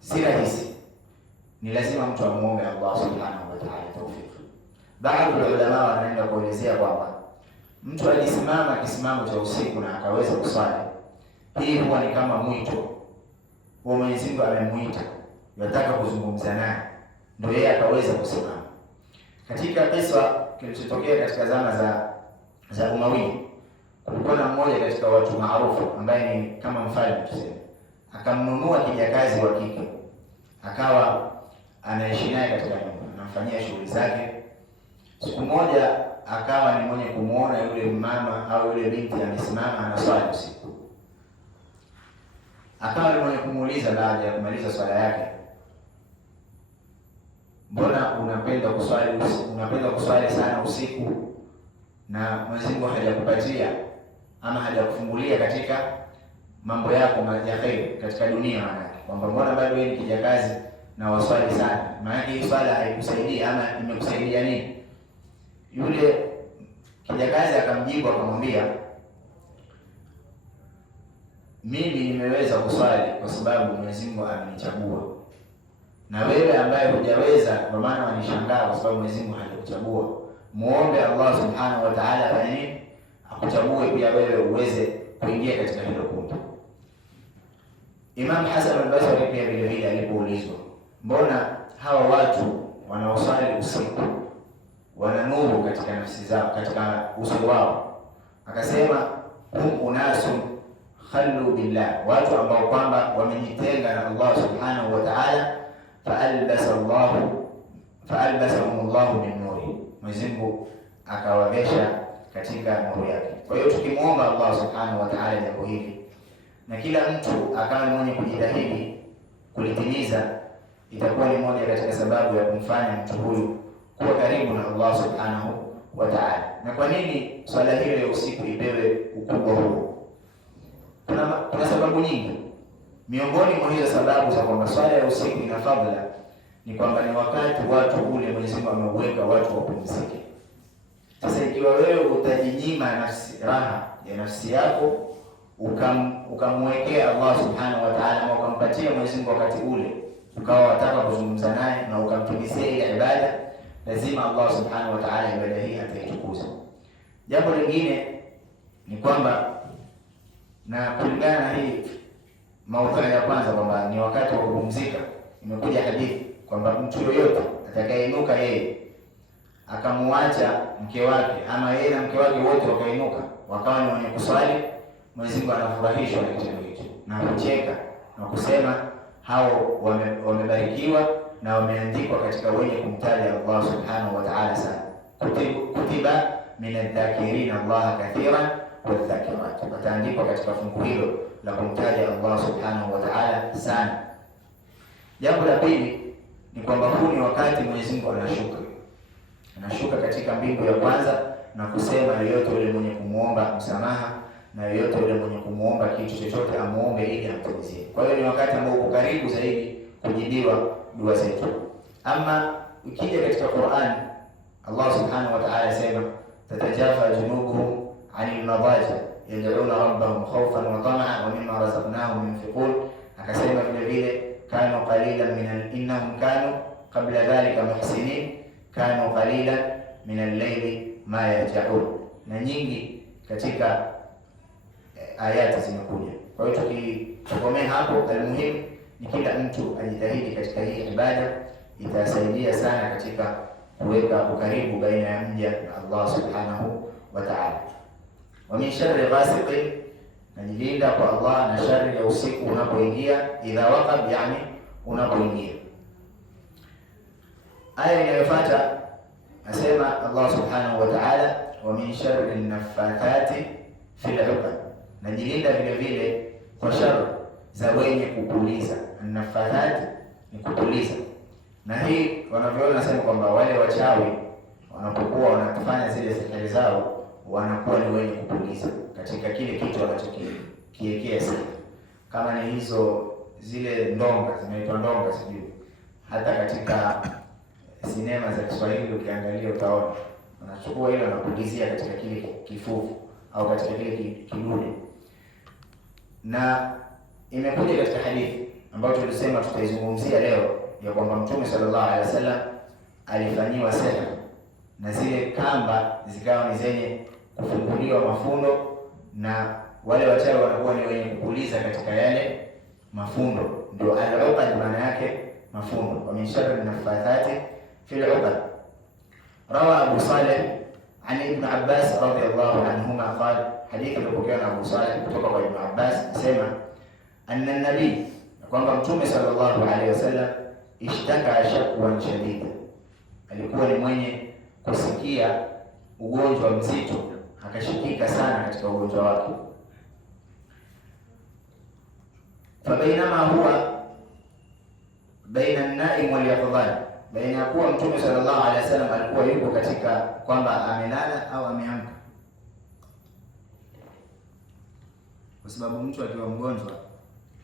si rahisi, ni lazima mtu amuombe Allah subhanahu wa ta'ala tawfik. Baadhi ya ulama wanaenda kuelezea kwamba mtu alisimama kisimamo cha usiku na akaweza kuswali, hii huwa ni kama mwito wa Mwenyezi Mungu, amemuita, yataka kuzungumza naye, ndio yeye akaweza kusimama. Katika kisa kilichotokea katika zama za Umayyad, kulikuwa na mmoja katika watu maarufu ambaye ni kama mfalme tuseme, akamnunua kijakazi wa kike, akawa anaishi naye katika nyumba, anamfanyia shughuli zake. Siku moja akawa ni mwenye kumuona yule mama au yule binti amesimama anaswali usiku, akawa ni mwenye kumuuliza baada ya kumaliza swala yake, mbona unapenda kuswali sana usiku na Mwenyezi Mungu hajakupatia ama hajakufungulia katika mambo yako ya kheri katika dunia? Maana kwamba mbona bado wewe ni kijakazi na waswali sana? Maana hii swala haikusaidia ama imekusaidia nini? Yule kijakazi akamjibu akamwambia, mimi nimeweza kuswali kwa sababu Mwenyezi Mungu amenichagua, na wewe ambaye hujaweza, kwa maana wanishangaa kwa sababu Mwenyezi Mungu hajakuchagua. Muombe Allah subhanahu wa ta'ala afanye akuchague pia wewe uweze kuingia katika hilo kundi. Imam Hasan al-Basri pia vile vile alipoulizwa, mbona hawa watu wanaoswali usiku wana nuru katika nafsi zao, katika uso wao, akasema hum unasun khallu billah, watu ambao kwamba wamejitenga na Allah subhanahu wa ta'ala, faalbasahum Allah min nuri, Mwenyezi Mungu akawavesha katika nuru yake. Kwa hiyo tukimuomba Allah subhanahu wa ta'ala jambo hili na kila mtu akawa mwenye kujitahidi kulitimiza, itakuwa ni moja katika sababu ya kumfanya mtu huyu kuwa karibu na Allah subhanahu wa ta'ala. Na kwa nini swala hiyo ya usiku ipewe ukubwa huo? Kuna sababu nyingi. Miongoni mwa hizo sababu za kwamba swala ya usiku ina fadhila ni kwamba ni wakati watu ule Mwenyezi Mungu ameuweka watu wapumzike. Sasa ikiwa wewe utajinyima raha ya nafsi yako ukamwekea Allah subhanahu wa ta'ala, na ukampatia Mwenyezi Mungu wakati ule, ukawa wataka kuzungumza naye na ukamtumizia ile ibada, lazima Allah subhanahu wa ta'ala ibada hii ataitukuza. Jambo lingine ni kwamba, na kulingana na hii maudhui ya kwanza kwamba ni wakati wa kupumzika, imekuja hadithi kwamba mtu yoyote atakayeinuka yeye akamuacha mke wake, ama yeye na mke wake wote wakainuka wakawa ni wenye kuswali, Mwenyezi Mungu anafurahishwa na kitendo hicho na kucheka na kusema hao wamebarikiwa na wameandikwa katika wenye kumtaja Allah subhanahu wa ta'ala sana. Kutiba min adh-dhakirina Allah kathiran wadh-dhakirat, wataandikwa katika fungu hilo la kumtaja Allah subhanahu wa ta'ala sana. Jambo la pili ni kwamba huu ni wakati Mwenyezi Mungu anashuka katika mbingu ya kwanza na kusema yeyote yule mwenye kumuomba msamaha na yeyote yule mwenye kumuomba kitu chochote amuombe ili amtimizie. Kwa hiyo ni wakati ambao uko karibu zaidi kujibiwa dua zetu. Ama ukija katika Qur'an, Allah subhanahu wa ta'ala asema tatajafa junubuhum 'anil madaji yad'una rabbahum khawfan wa tama'an wa mimma razaqnahum yunfiqun. Akasema vile vile kanu qalilan innahum kanu qabla dhalika muhsinin kanu qalilan min al-layli ma yahja'un, na nyingi katika ayati zimekuja. Kwa hiyo tukikomea hapo, almuhimu ni kila mtu ajitahidi katika hii ibada, itasaidia sana katika kuweka ukaribu baina ya mja na Allah subhanahu wa ta'ala. Wa min sharri ghasiqin, najilinda kwa Allah na shari ya usiku unapoingia, idha waqab, yani unapoingia. Aya inayofuata asema Allah subhanahu wa ta'ala wa min sharri an-naffathati fil 'uqad, najilinda vile vile kwa shari za wenye kupuliza. An-naffathat ni kupuliza, na hii wanavyoona nasema kwamba wale wachawi wanapokuwa wanafanya zile sihiri zao wanakuwa ni wenye kupuliza katika kile kitu wanachokiekea siri, kama ni hizo zile ndonga zinaitwa ndonga, sijui hata katika sinema za Kiswahili ukiangalia utaona wanachukua ile wanapulizia katika kile kifufu au katika kile kidude. Na imekuja katika hadithi ambayo tulisema tutaizungumzia leo ya kwamba Mtume sallallahu alaihi wasallam alifanyiwa sihir na zile kamba zikawa ni zenye kufunguliwa mafundo, na wale wachawi wanakuwa ni wenye kupuliza katika yale mafundo, ndio al-uqad maana yake mafundo. Wa min sharri an-naffathati fil 'uqad. Rawa Abu Salih an Ibn Abbas radiyallahu anhuma qala, hadithi iliyopokewa na Abu Salih kutoka kwa Ibn Abbas asema anna an-nabii, kwamba Mtume sallallahu alaihi wasallam ishtaka shakwan shadida, alikuwa ni mwenye kusikia ugonjwa mzito, akashikika sana katika ugonjwa wake. Fabainama huwa baina an-naim wal yaqdhan, baina ya kuwa Mtume sallallahu alaihi wasallam alikuwa yuko katika kwamba amelala au ameamka, kwa sababu mtu akiwa mgonjwa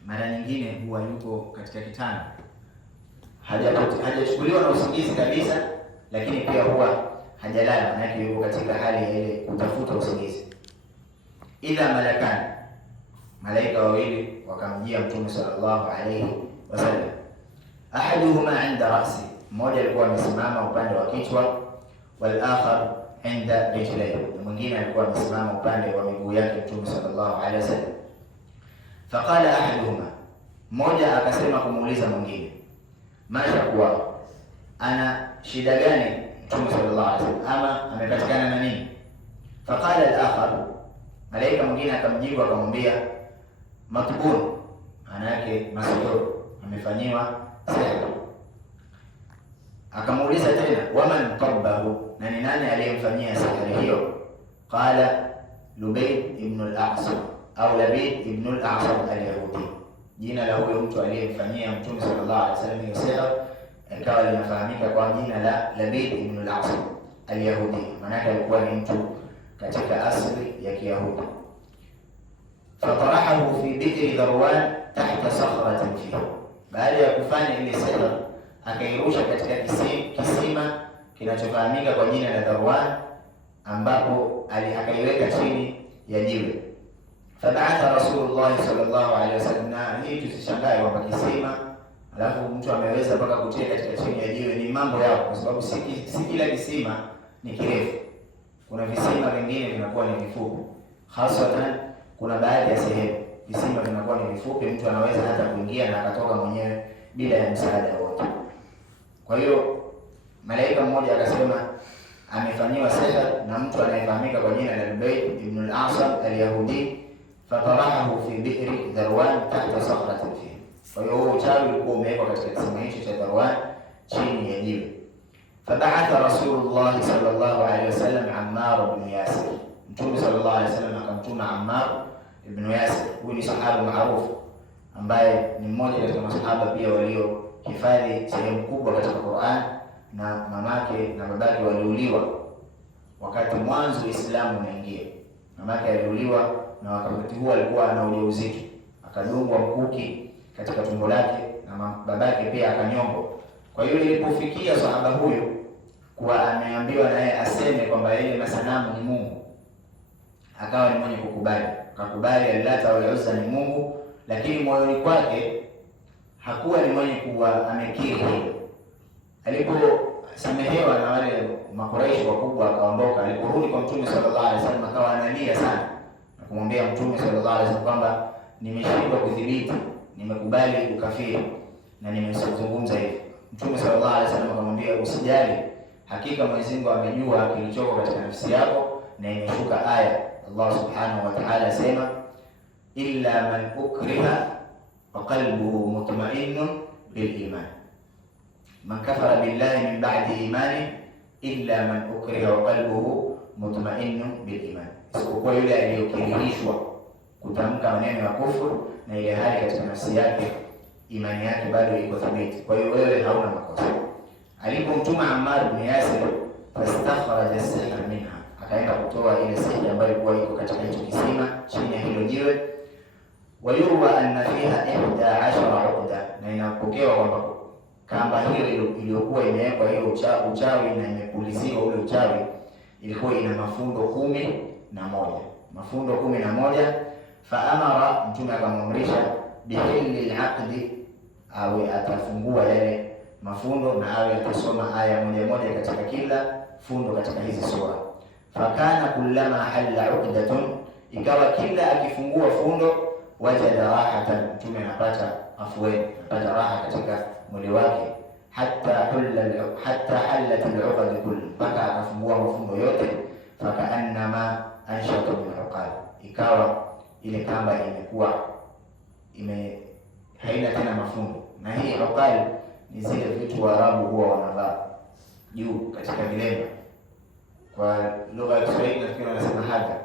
mara nyingine huwa yuko katika kitanda, hajachukuliwa na usingizi kabisa, lakini pia huwa hajalala, maana yake yuko katika hali ya ile kutafuta usingizi. Ila malakani, malaika wawili wakamjia Mtume sallallahu alaihi wasallam. Ahaduhuma inda rasi, mmoja alikuwa amesimama upande wa kichwa, wal akhar inda rijlayhi, na mwingine alikuwa amesimama upande wa miguu yake Mtume sallallahu alaihi wasallam. Faqala ahaduhuma, mmoja akasema kumuuliza mwingine, masha kuwa ana shida gani Mtume sallallahu alaihi wasallam, ama amepatikana na nini? Faqala al-akhar, malaika mwingine akamjibu akamwambia matbun, maana yake masihur, amefanyiwa sihir. Akamuuliza tena waman tabbahu, na ni nani aliyemfanyia sihiri hiyo? Qala Lubayd ibn al-A'sam au Labid ibn al-A'sam al-Yahudi, jina la huyo mtu aliyemfanyia Mtume sallallahu alaihi wasallam hiyo sihir ikawa linafahamika kwa jina la Labid ibn al-A'sam al-Yahudi, maana yake alikuwa ni mtu katika asili ya Kiyahudi. Fatarahahu fi bi'ri Dharwan tahta sakhratin fiha, baada ya kufanya ile sihir akairusha katika kisima kinachofahamika kwa jina la Dharwan, ambapo akaiweka chini ya jiwe. Fabaatha Rasulullah sallallahu alaihi wasallam, na hii tusishangae kwamba kisima alafu mtu ameweza mpaka kutia katika chini ya jiwe, ni mambo yao, kwa sababu si kila kisima ni kirefu. Kuna visima vingine vinakuwa ni vifupi, hasatan kuna baadhi ya sehemu visima vinakuwa ni vifupi, mtu anaweza hata kuingia na akatoka mwenyewe bila ya msaada wote. Kwa hiyo malaika mmoja akasema amefanyiwa sihr na mtu anayefahamika kwa jina la Ubayd ibn al-Asam al-Yahudi, fatarahahu fi bi'ri Dharwan tahta sakhratin fihi. Kwa hiyo huo uchawi ulikuwa umewekwa katika kisima hicho cha Dharwan chini ya jiwe. Fabaatha Rasulullah sallallahu alaihi wasallam Ammar ibn Yasir, Mtume sallallahu alaihi wasallam akamtuma Ammar ibn Yasir. Huyu ni sahaba maarufu ambaye ni mmoja katika masahaba pia waliohifadhi sehemu kubwa katika Qur'an, na mamake na babake waliuliwa wakati mwanzo Uislamu unaingia. Mamake aliuliwa na wakati huo alikuwa ana ujauzito, akadungwa mkuki katika tumbo lake, na babake pia akanyongwa. Kwa hiyo ilipofikia sahaba huyu kuwa ameambiwa naye aseme kwamba yeye masanamu ni Mungu, akawa ni mwenye kukubali. Akakubali Allata wal Uzza ni Mungu, lakini moyoni kwake hakuwa ni mwenye kuwa amekiri hilo. Aliposamehewa na wale Makuraishi wakubwa akaondoka, aliporudi kwa Mtume sallallahu alaihi wasallam akawa analia sana na kumwambia Mtume sallallahu alaihi wasallam kwamba nimeshindwa kudhibiti, nimekubali ukafiri na nimezungumza hivi. Mtume sallallahu alaihi wasallam akamwambia usijali, hakika Mwenyezi Mungu amejua kilichoko katika nafsi yako, na imeshuka aya Allah subhanahu wa ta'ala asema illa man ukriha wa qalbuhu mutma'innun bil iman, man kafara billahi min ba'di imani illa man ukriha wa qalbuhu mutma'innun bil iman, isipokuwa yule aliyokirihishwa kutamka maneno ya kufuru na ile hali katika nafsi yake imani yake bado iko thabiti. Kwa hiyo wewe hauna makosa. Alipomtuma Ammar ibn Yasir, fastakhraja as-sihr minha, akaenda kutoa ile sihri ambayo ilikuwa iko katika hicho kisima chini ya hilo jiwe. Wayurwa anna fiha 11 uqda, na inapokewa kwamba kamba hiyo iliyokuwa imewekwa hiyo uchawi na imepuliziwa ule uchawi ilikuwa ina mafundo 11, mafundo 11. Faamara, Mtume akamwamrisha bihilli al-aqdi, awe atafungua yale mafundo na awe atasoma aya moja moja katika kila fundo katika hizi sura. Fakana kullama halla uqdatun, ikawa kila akifungua fundo wajada rahatan, Mtume anapata afueni, anapata raha katika mwili wake. Hatta hallat al-uqad kull, mpaka akafungua mafundo yote. Fakaannama anshata min uqad, ikawa ile kamba imekuwa haina tena mafundo. Na hii uqad ni zile vitu Waarabu huwa wanavaa juu katika vilemba, kwa lugha ya Kiswahili nafikiri wanasema haga.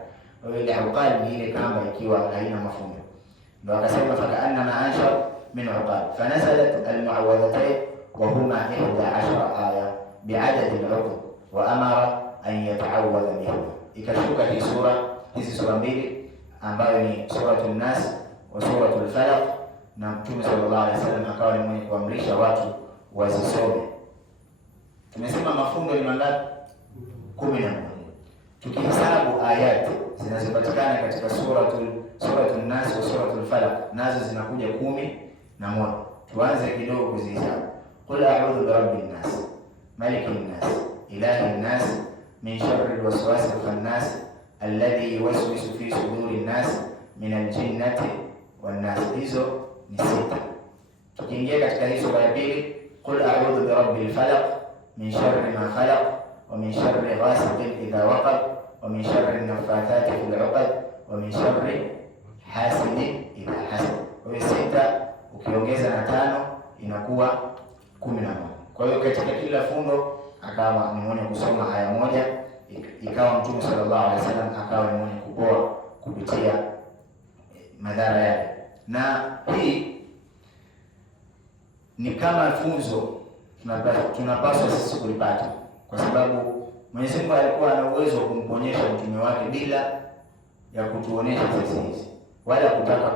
Kwa hiyo ile uqad ni ile kamba ikiwa haina mafundo. Ndio akasema fakaannama anshata min uqad, fanazalat al-mu'awwadhatayn wa huma 11 aya bi'adad al-uqad wa amara an yata'awwadha biha. Ikashuka hii sura, hizi sura mbili ambayo ni suratul Nas wa suratul Falaq, na Mtume sallallahu alaihi wasallam akawa ni mwenye kuamrisha watu wazisome. Tumesema mafundo ni mangapi? 11. Tukihesabu ayati zinazopatikana katika suratul Nas wa suratul Falaq, nazo zinakuja 11. Tuanze kidogo kuzihesabu. Qul a'udhu birabbin nas, malikin nas, ilahin nas, min sharri alwaswasil khannas alladhi yuwaswisu fi sudurin nas min aljinnati wan nas. Hizo ni 6. Tukiingia katika hii sura ya pili, qul a'udhu birabbil falaq min sharri ma khalaq wa min sharri ghasiqin idha waqab wa min sharri an-naffathati fil 'uqad wa min sharri hasidin idha hasad. Kwa hiyo 6 ukiongeza na 5 inakuwa 11. Kwa hiyo katika kila fundo akawa ni mwenye kusoma aya moja, ikawa Mtume sallallahu alaihi wasallam akawa ni mwenye kupoa kupitia madhara yake. Na hii ni kama funzo tunapaswa sisi kulipata, kwa sababu Mwenyezi Mungu alikuwa ana uwezo wa kumponyesha mtume wake bila ya kutuonesha sisi hizi, wala kutaka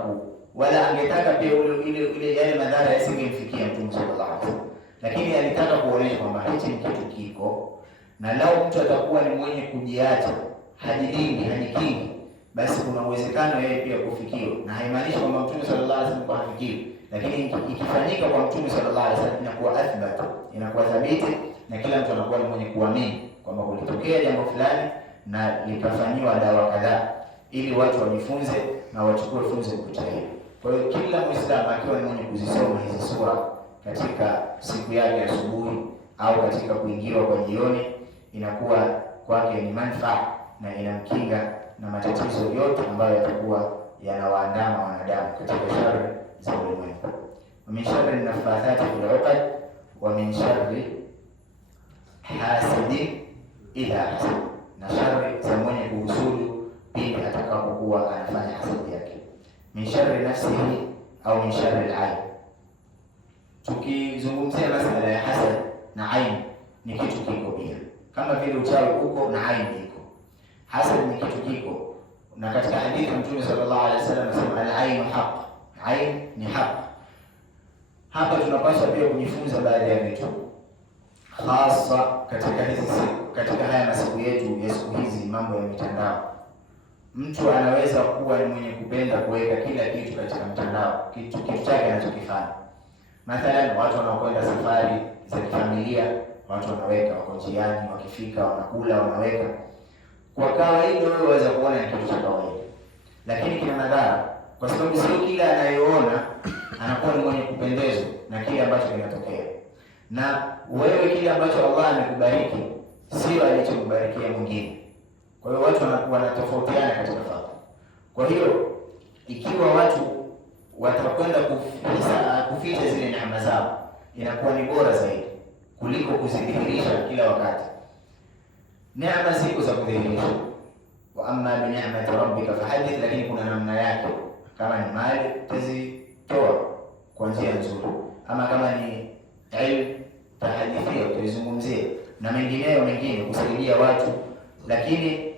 wala angetaka pia ile yale madhara yasingemfikia Mtume sallallahu alaihi wasallam, lakini alitaka kuonesha kwamba hichi ni kitu kiko Na lau mtu atakuwa ni mwenye kujiacha, hajilingi, hajikingi, basi kuna uwezekano yeye pia kufikiwa. Na haimaanishi kwamba Mtume sallallahu alaihi wasallam kwa hafikiwi, lakini ikifanyika kwa Mtume sallallahu alaihi wasallam inakuwa athbat, inakuwa thabiti, na kila mtu anakuwa ni mwenye kuamini kwamba kulitokea jambo fulani na likafanyiwa dawa kadhaa, ili watu wajifunze na wachukue funzo kupitia hilo. Kwa hiyo kila Muislamu akiwa ni mwenye kuzisoma hizi sura katika siku yake ya asubuhi au katika kuingiwa kwa jioni, inakuwa kwake ni manufaa na inamkinga na matatizo yote ambayo yatakuwa yanawaandama wanadamu katika shari za ulimwengu. Wa min sharri naffathati fil uqad wa min sharri hasidin idha hasad, na shari za mwenye kuhusudu pindi atakapokuwa anafanya hasadi yake. Min sharri nafsihi au min sharri al-ain. Tukizungumzia masala ya hasad na ain, ni kitu kiko pia, kama vile uchawi uko na ain iko. Hasad ni kitu kiko, na katika hadithi Mtume sallallahu alaihi wasallam anasema al-ainu haq, ain ni haq. Hapa tunapaswa pia kujifunza baadhi ya vitu, hasa katika hizi siku, katika haya masiku yetu ya siku hizi, mambo ya mitandao. Mtu anaweza kuwa ni mwenye kupenda kuweka kila kitu katika mtandao, kitu chake anachokifanya. Mathalan, watu wanaokwenda safari za kifamilia, watu wanaweka, wako njiani, wakifika wanakula, wanaweka. Kwa kawaida wewe waweza kuona ni kitu cha kawaida, lakini kina madhara, kwa sababu sio kila anayeona anakuwa ni mwenye kupendezwa na kile ambacho kinatokea. Na wewe kile ambacho Allah amekubariki sio alichokubarikia mwingine. Kwa hiyo watu wanatofautiana katika fadhila. Kwa hiyo ikiwa watu watakwenda kuficha zile neema zao, inakuwa ni bora zaidi kuliko kuzidhihirisha kila wakati. Neema ziko za kudhihirisha, wa amma bi ni'mati rabbika fahadith, lakini kuna namna yake. Kama ni mali utazitoa kwa njia nzuri, ama kama ni ilmu tahadithia utazungumzia, na mengineyo mengine kusaidia watu. Lakini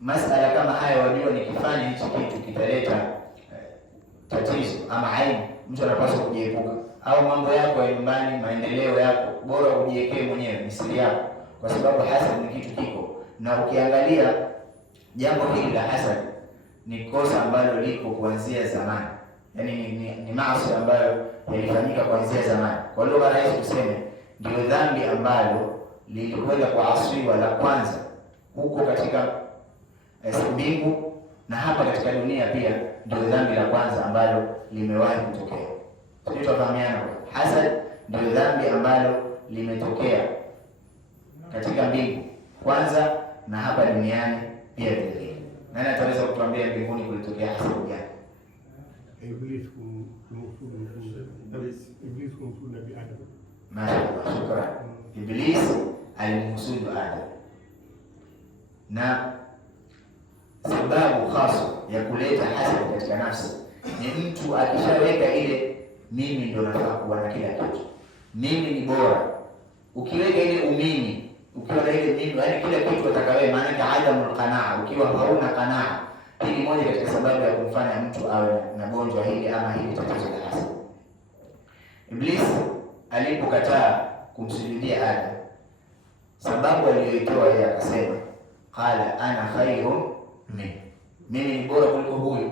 masala kama haya, wajua nikifanya hichi kitu kitaleta tatizo ama aibu, mtu anapaswa kujiepuka. Au mambo yako ya nyumbani, maendeleo yako, bora ujiwekee mwenyewe, ni siri yako, kwa sababu hasad ni kitu kiko. Na ukiangalia jambo hili la hasad ni kosa ambalo liko kuanzia zamani, yaani ni maasi ambayo yalifanyika kuanzia zamani. Kwa lugha rahisi tuseme, ndio dhambi ambalo lilikwenda kuasiwa la kwanza huko katika mbingu, na hapa katika dunia pia ndio dhambi la kwanza ambalo limewahi kutokea. Tutafahamiana, hasad ndio dhambi ambalo limetokea katika mbingu kwanza, na hapa duniani pia vile vile. Nani ataweza kutuambia mbinguni kulitokea hasad gani? Iblis kumhusudu Nabii Adam. Mashaallah, shukran. Iblis alimhusudu Adam, na sababu hasa ya kuleta hasad katika nafsi ni mtu akishaweka ile mimi ndio nafaa kuwa na kila kitu, mimi ni bora. Ukiweka ile umimi, ukiwa na ile mimi, yaani kila kitu atakawe, maana ni adamul qanaa. Ukiwa hauna qanaa, hii moja katika sababu ya kumfanya mtu awe na gonjwa hili ama hili tatizo la hasad. Iblis alipokataa kumsujudia Adam, sababu aliyoitoa yeye akasema, qala ana khairun min, mimi ni bora kuliko huyu.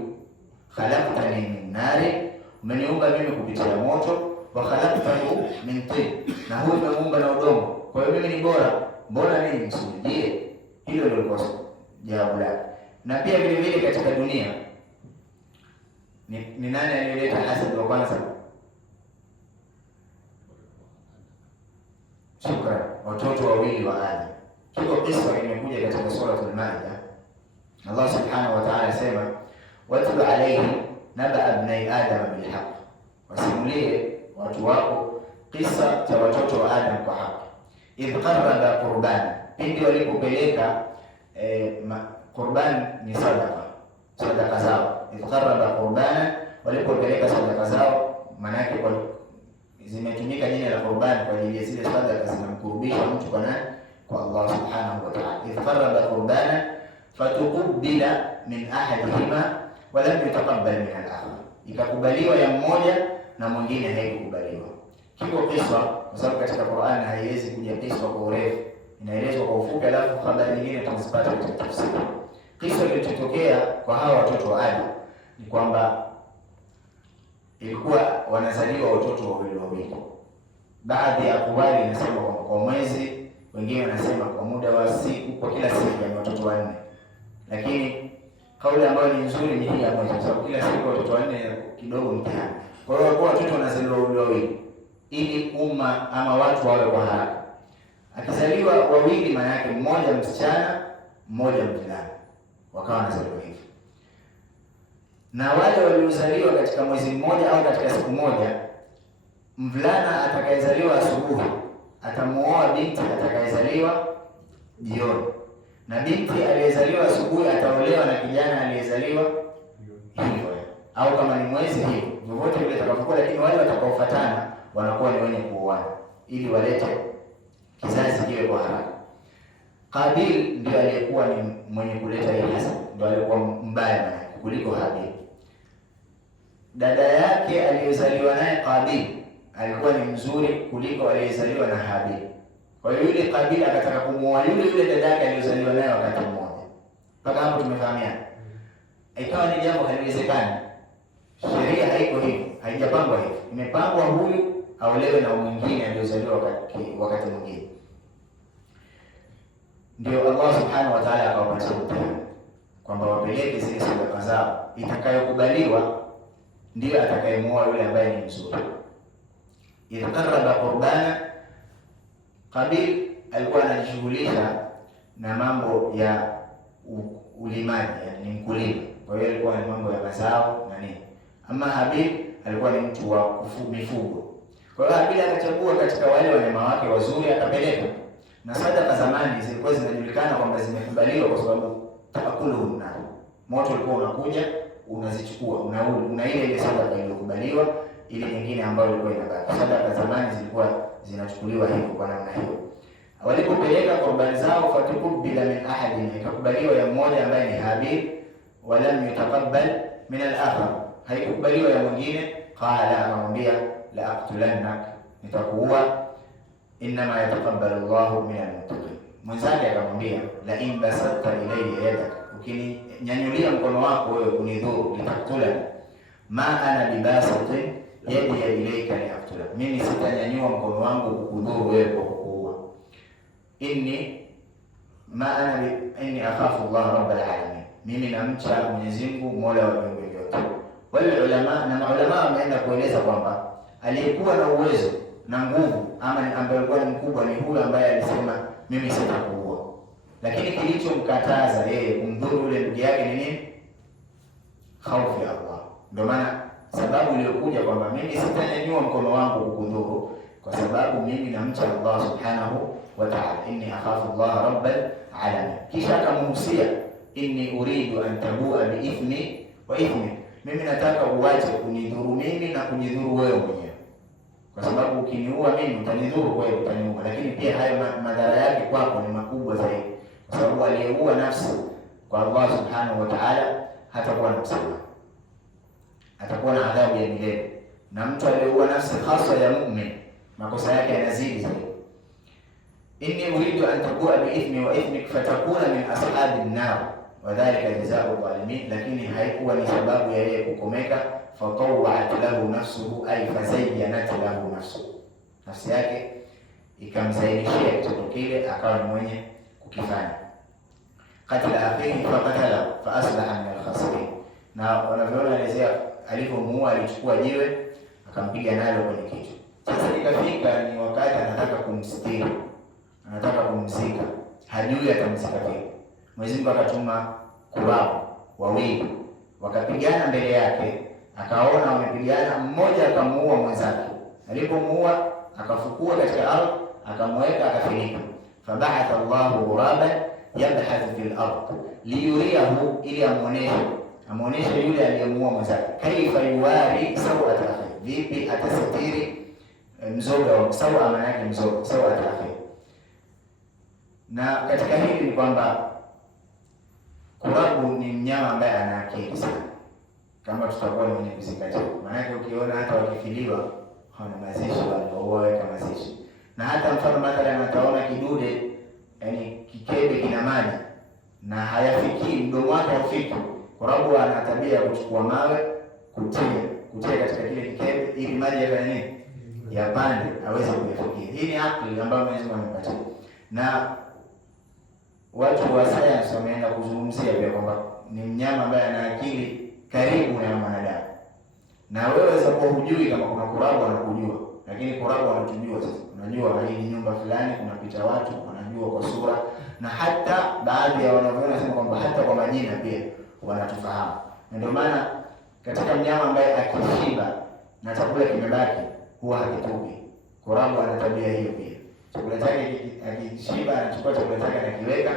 Khalaqtani min nari, umeniumba mimi kupitia moto, wa khalaqtahu min tin, na huyu umemuumba na udongo. Kwa hiyo mimi ni bora, mbona mimi nimsujudie? Hilo ndio kosa, jawabu lake. Na pia vile vile katika dunia ni nani aliyeleta hasad wa kwanza? Shukran, watoto wawili wa Adam. Kiko kisa kimekuja katika suratul Maida. Allah subhanahu wa ta'ala sema, watlu alayhi naba abnai Adam bil haqq, wasimulie watu wako kisa cha watoto wa Adam kwa haki. Idh qarraba qurbana, pindi walipopeleka qurban ni sadaka zao. Idh qarraba qurbana, walipopeleka sadaka zao, maana yake kwa zimetumika jina la qurban kwa ajili ya zile sadaka zinamkurubisha mtu kwa nani? Kwa Allah subhanahu wa ta'ala. Idh qarraba qurbana fatuqbila min ahadihima wa lam yutaqabbal min al-akhar, ikakubaliwa ya mmoja na mwingine haikukubaliwa. Kiko kisa, kwa sababu katika Qur'an haiwezi kuja kisa kwa urefu, inaelezwa kwa ufupi, alafu habari nyingine tunazipata katika tafsiri. Kisa kilichotokea kwa hawa watoto wa Adam ni kwamba ilikuwa wanazaliwa watoto wawili wawili. Baadhi ya akwali inasema kwa mwezi, wengine wanasema kwa muda wa siku, kwa kila siku ni watoto wanne. Lakini kauli ambayo ni nzuri ni hii ya mwezi, kwa sababu kila siku watoto wanne kidogo mtihani. Kwa hiyo kwa watoto wanazaliwa wawili wawili ili umma ama watu wawe kwa haraka. Akizaliwa wawili maana yake mmoja msichana, mmoja mvulana. Wakawa wanazaliwa hivi. Na wale waliozaliwa katika mwezi mmoja au katika siku moja, mvulana atakayezaliwa asubuhi atamuoa binti atakayezaliwa jioni, na binti aliyezaliwa asubuhi ataolewa na kijana aliyezaliwa hivyo, au kama ni mwezi hivyo, vyovyote vile itakapokuwa. Lakini wale watakaofuatana wanakuwa ni wenye kuoana ili walete kizazi kiwe kwa haraka. Kabil ndio aliyekuwa ni mwenye kuleta hii hasad, ndio alikuwa mbaya kuliko Habil. Dada yake aliyezaliwa naye Kabil alikuwa ni mzuri kuliko aliyezaliwa na Habil. Kwa hiyo yule Kabil akataka kumuoa yule dada yake aliyezaliwa naye wakati mmoja. Mpaka hapo tumefahamiana. Ikawa ni jambo haliwezekani. Sheria haiko hivyo, haijapangwa hivyo. Imepangwa huyu aolewe na mwingine aliyezaliwa wakati mwingine. Ndio Allah Subhanahu wa Ta'ala akawapatia mtihani kwamba wapeleke zile sadaka zao, itakayokubaliwa ndio atakayemuoa yule ambaye ni mzuri. Iqarraba qurbana. Qabil alikuwa anajishughulisha na mambo ya ulimaji, yani ni mkulima. Kwa hiyo alikuwa ni mambo ya mazao na nini. Ama Habil alikuwa ni mtu wa mifugo. Kwa hiyo Habil akachagua katika wale wanyama wake wazuri akapeleka. Na sadaka zamani zilikuwa zinajulikana kwamba zimekubaliwa kwa sababu taakulu na moto ulikuwa unakuja unazichukua, una ile sadaka iliyokubaliwa, ile nyingine ambayo ilikuwa inabaki. Sadaka zamani zilikuwa zinachukuliwa hivyo kwa namna hiyo. Walipopeleka qurbani zao, fatukubila min ahadin, ikakubaliwa ya mmoja ambaye ni Habil, walam yutaqabbal min al-akhar, haikubaliwa ya mwingine. Qala, akamwambia la aqtulannak, nitakuua, inma yataqabbalu Allahu min al-muttaqin. Mwenzake akamwambia la in basatta ilayya yadak, ukininyanyulia mkono wako wewe kunidhuru, litaktula, ma ana bibasatin yadi ilayka liaktula, mimi sitanyanyua mkono wangu kukudhuru wewe kwa kukuua. Inni akhafu Allah rabbal alamin, mimi namcha Mwenyezi Mungu mola wa viumbe vyote. Wale ulama na maulama wameenda kueleza kwamba aliyekuwa na uwezo na nguvu ama ambaye alikuwa ni mkubwa ni huyo ambaye alisema mimi sitakuua, lakini kilichomkataza yeye kumdhuru yule ndugu yake ni nini? Hofu ya Allah. Ndio maana sababu iliyokuja kwamba mimi sitanyanyua mkono wangu kukudhuru kwa sababu mimi namcha Allah Subhanahu wa Ta'ala, inni akhafu Allah rabbal alamin. Kisha akamhusia inni uridu an tabua bi ithmi wa ithmi, mimi nataka uache kunidhuru mimi na kunidhuru wewe mwenyewe, kwa sababu ukiniua mimi utanidhuru wewe, utaniua, lakini pia hayo madhara yake kwako ni makubwa zaidi, kwa sababu aliyeua nafsi kwa Allah Subhanahu wa Ta'ala hatakuwa na msamaha, atakuwa na adhabu ya milele. Na mtu aliyeua nafsi hasa ya mu'min, makosa yake yanazidi zaidi. Inni uridu an tabua bi ithmi wa ithmik fatakuna min ashabin nar wa dhalika jazaa'u zalimin, lakini haikuwa ni sababu ya yeye kukomeka. Fatawwa'at lahu nafsuhu ay fazayyanat lahu nafsuhu, nafsi yake ikamzainishia kitendo kile, akawa ni mwenye kukifanya. Qatala akhihi faqatala fa aslaha min al-khasirin, na wanavyoona elezea alipomuua alichukua jiwe akampiga nalo kwenye kichwa. Sasa ikafika ni wakati anataka kumstiri, anataka kumzika, hajui atamzika vipi. Mwenyezi Mungu akatuma kurabu wawili wakapigana mbele yake, akaona wamepigana, mmoja akamuua mwenzake. Alipomuua akafukua katika ardhi, akamweka, akafinika. Fabahatha Allahu ghuraban yabhathu fil ardh liyuriyahu, ili amuoneshe yule aliyemuua mwenzake, kaifa yuwari sawat akhi, vipi atasitiri mzoga wa sawa, maana yake mzoga sawa akhi. Na katika hili ni kwamba kurabu ni mnyama ambaye ana akili sana, kama tutakuwa ni mwenye kuzingatia. Maana yake ukiona hata wakifiliwa hawana mazishi, wanaoweka mazishi. Na hata mfano mathalan ataona kidude yaani kikebe kina maji na hayafiki mdomo wake haufiki, kurabu ana tabia ya kuchukua mawe kutia katika kile kikebe ili maji yafanye nini, yapande aweze kuyafikia. Hii ni akili ambayo Mwenyezi Mungu amepatia, na watu wa sayansi wameenda kuzungumzia pia kwamba ni mnyama ambaye ana akili karibu na mwanadamu. Na wewe waweza kuwa hujui kama kuna kurabu anakujua, lakini kurabu anatujua. Sasa unajua hii ni nyumba fulani kunapita watu, wanajua kwa sura, na hata baadhi ya wanavyoni wanasema kwamba hata kwa majina pia wanatufahamu. Na ndio maana katika mnyama ambaye akishiba na chakula kimebaki huwa hakitupi, kurabu ana tabia hiyo pia. Chakula chake akishiba anachukua chakula chake anakiweka,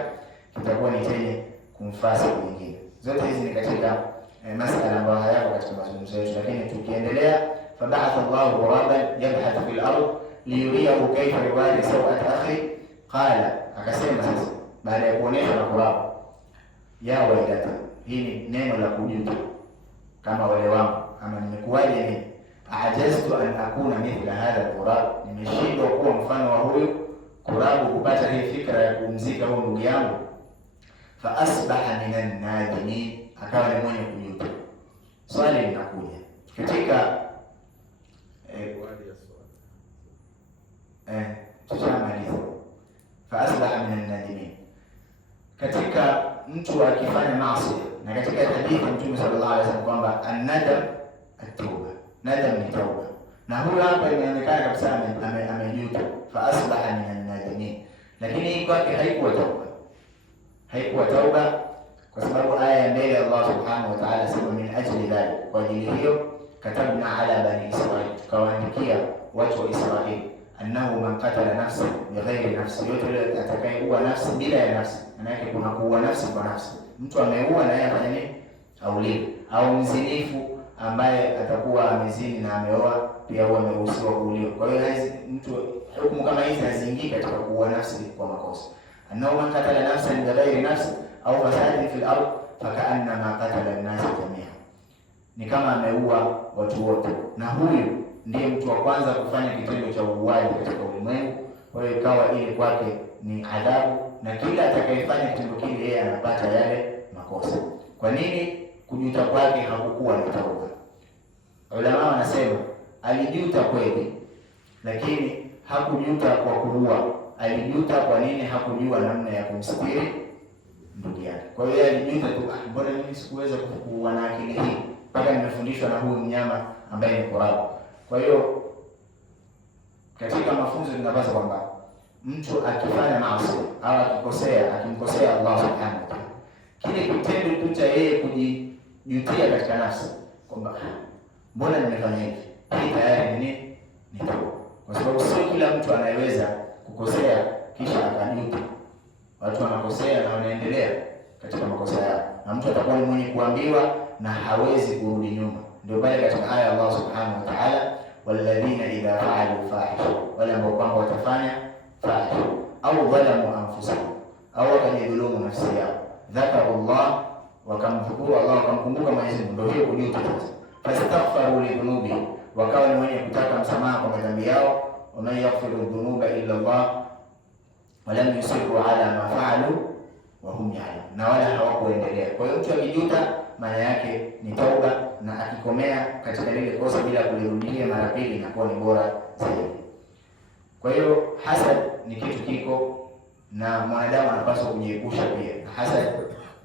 kitakuwa ni chenye kumfaa siku nyingine. Zote hizi ni katika masala ambayo hayako katika mazungumzo yetu, lakini tukiendelea, fabaatha Allahu ghuraban yabhathu fil ard liyuriyahu kayfa yuwari sawat akhi qala, akasema sasa baada ya kuonesha na ghurab, ya wailata, hii ni neno la kujuta, kama wale wangu, ama nimekuwaje mimi, ajaztu an akuna mithla hadha al-ghurab, nimeshindwa kuwa mfano wa huyu kurabu, kupata hii fikra ya kumzika huyu ndugu yangu. Fa asbaha minan nadimin, akawa ni mwenye kujuta. Swali linakuja katika tutamaliza. Fa asbaha minan nadimin, katika mtu akifanya maasi, na katika hadithi Mtume sallallahu alaihi wasallam kwamba an-nadam at-tauba, nadam ni tauba, na huyu hapa imeonekana kabisa amejuta. Fa asbaha minan nadimin, lakini hii kwake haikuwa tauba, kwa sababu aya ya mbele Allah subhanahu wa ta'ala sema min ajli dhalik, kwa ajili hiyo katabna ala bani Israil, tukawaandikia watu wa Israeli, annahu man qatala nafsan bighairi nafsi, yote yule atakayeua nafsi bila ya nafsi. Maana yake kuna kuua nafsi kwa nafsi, mtu ameua na yeye afanye nini, auliwe. Au mzinifu ambaye atakuwa amezini na ameoa pia huwa ameruhusiwa kuuliwa. Kwa hiyo mtu hukumu kama hizi haziingii katika kuua nafsi kwa makosa. Annahu man qatala nafsan bighairi nafsi au fasadin fil ard fakaannama qatala an-nas jami'a, ni kama ameua watu wote, na huyu ndiye mtu wa kwanza kufanya kitendo cha uuaji katika ulimwengu. Kwa hiyo ikawa ile kwake ni adhabu, na kila atakayefanya kitendo kile yeye anapata yale makosa. Kwa nini kujuta kwake hakukuwa na tauba? Ulama wanasema alijuta kweli, lakini hakujuta kwa kuua. Alijuta kwa nini? Hakujua namna ya kumstiri ndugu yake. Kwa hiyo alijuta tu, mbona mimi sikuweza kuwa na akili hii mpaka nimefundishwa na huyu mnyama ambaye ni kurabu. Kwa hiyo katika mafunzo tunapaswa kwamba mtu akifanya maasi au akimkosea Allah subhanahu wa ta'ala, kile kitendo tu cha yeye kujijutia katika nafsi kwamba mbona nimefanya hivi, hii tayari ni toba, kwa sababu sio kila mtu anayeweza kukosea kisha akajuta. Watu wanakosea na wanaendelea katika makosa yao, na mtu atakuwa ni mwenye kuambiwa na hawezi kurudi nyuma. Ndio pale katika aya Allah subhanahu wa ta'ala, walladhina idha fa'alu fahisha, wale ambao kwamba watafanya fahisha au dhalamu anfusahum, au wakajidhulumu nafsi yao, dhakaru Allah, wakamdhukuru Allah, wakamkumbuka Mwenyezi Mungu, ndio hiyo kujuta sasa. Fastaghfaru li dhunubi, wakawa ni wenye kutaka msamaha kwa madhambi yao. Waman yaghfiru dhunuba illa Allah walam yusiru ala ma fa'alu wa hum ya'lamun, na wala hawakuendelea. Kwa hiyo mtu akijuta maana yake ni tauba, na akikomea katika lile kosa bila kulirudia mara pili inakuwa ni bora zaidi. Kwa hiyo hasad ni kitu kiko, na mwanadamu anapaswa kujiepusha pia na hasad,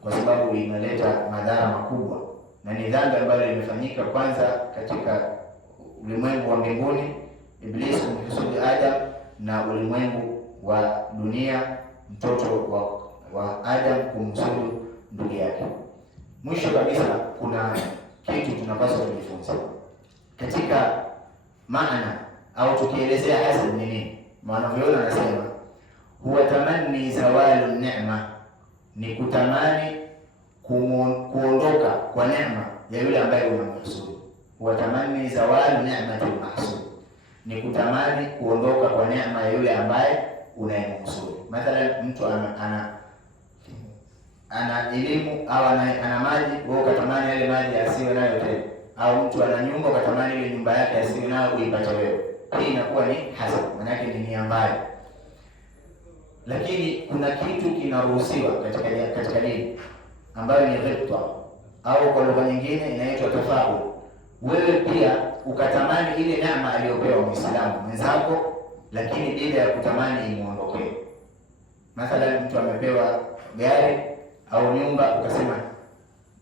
kwa sababu inaleta madhara makubwa, na ni dhambi ambayo limefanyika kwanza katika ulimwengu wa mbinguni, Iblis kumhusudu Adam, na ulimwengu wa dunia, mtoto wa Adam kumhusudu ndugu yake. Mwisho kabisa, kuna kitu tunapaswa kujifunza katika maana, au tukielezea hasad ni nini. Mwanavyuoni anasema huwa tamanni zawalu neema, ni kutamani kuondoka kwa neema ya yule ambaye unamhusudu. Huwa tamanni zawalu neemati mahsud, ni kutamani kuondoka kwa neema ya yule ambaye unayemhusudu. Mathalan, mtu ana elimu au ana maji, wewe ukatamani yale maji asiwe nayo tena, au mtu ana nyumba ukatamani ile nyumba yake asiwe nayo uipate wewe. Hii inakuwa ni hasad, maana yake ni nia mbaya. lakini kuna kitu kinaruhusiwa katika dini ambayo ni ghibta, au kwa lugha nyingine inaitwa tafaul. Wewe pia ukatamani ile neema aliyopewa Muislamu mwenzako, lakini bila ya kutamani imuondokee. Mathalan, mtu amepewa gari au nyumba, ukasema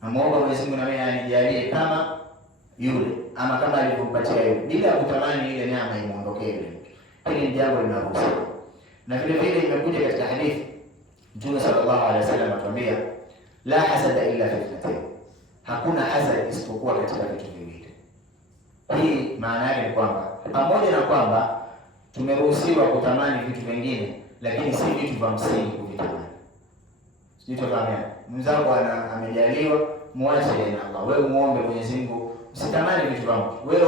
namuomba Mwenyezi Mungu na mimi anijalie kama yule ama kama alivyompatia yule, bila ya kutamani ile neema imuondokee yule. Hili ni jambo linaruhusiwa. Na vile vile imekuja katika hadithi, Mtume sallallahu alaihi wasallam atuambia la hasada illa fi ithnatayn, hakuna hasad isipokuwa katika vitu viwili. Hii maana yake ni kwamba pamoja na kwamba tumeruhusiwa kutamani vitu vingine, lakini si vitu vya msingi kuvitamani. Sijui tufahamia, mzako amejaliwa, muache na Allah. Wewe muombe Mwenyezi Mungu, usitamani vitu vya mtu. Wewe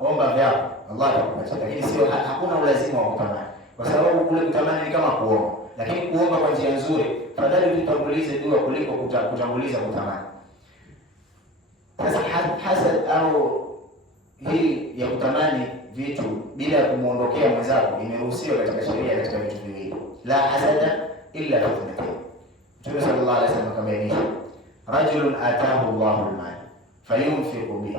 omba vyako, Allah atakupatia, lakini sio, hakuna ulazima wa kutamani, kwa sababu kule kutamani ni kama kuomba, lakini kuomba kwa njia nzuri. Fadhali tutangulize dua kuliko kutanguliza kutamani. Sasa hasad au hii ya kutamani vitu bila kumuondokea mwenzako imeruhusiwa katika sheria katika vitu viwili. La hasada illa fi ithnatayn. Mtume sallallahu alaihi wasallam akabainisha, rajulun atahu Allahu al-mal fayunfiqu bihi,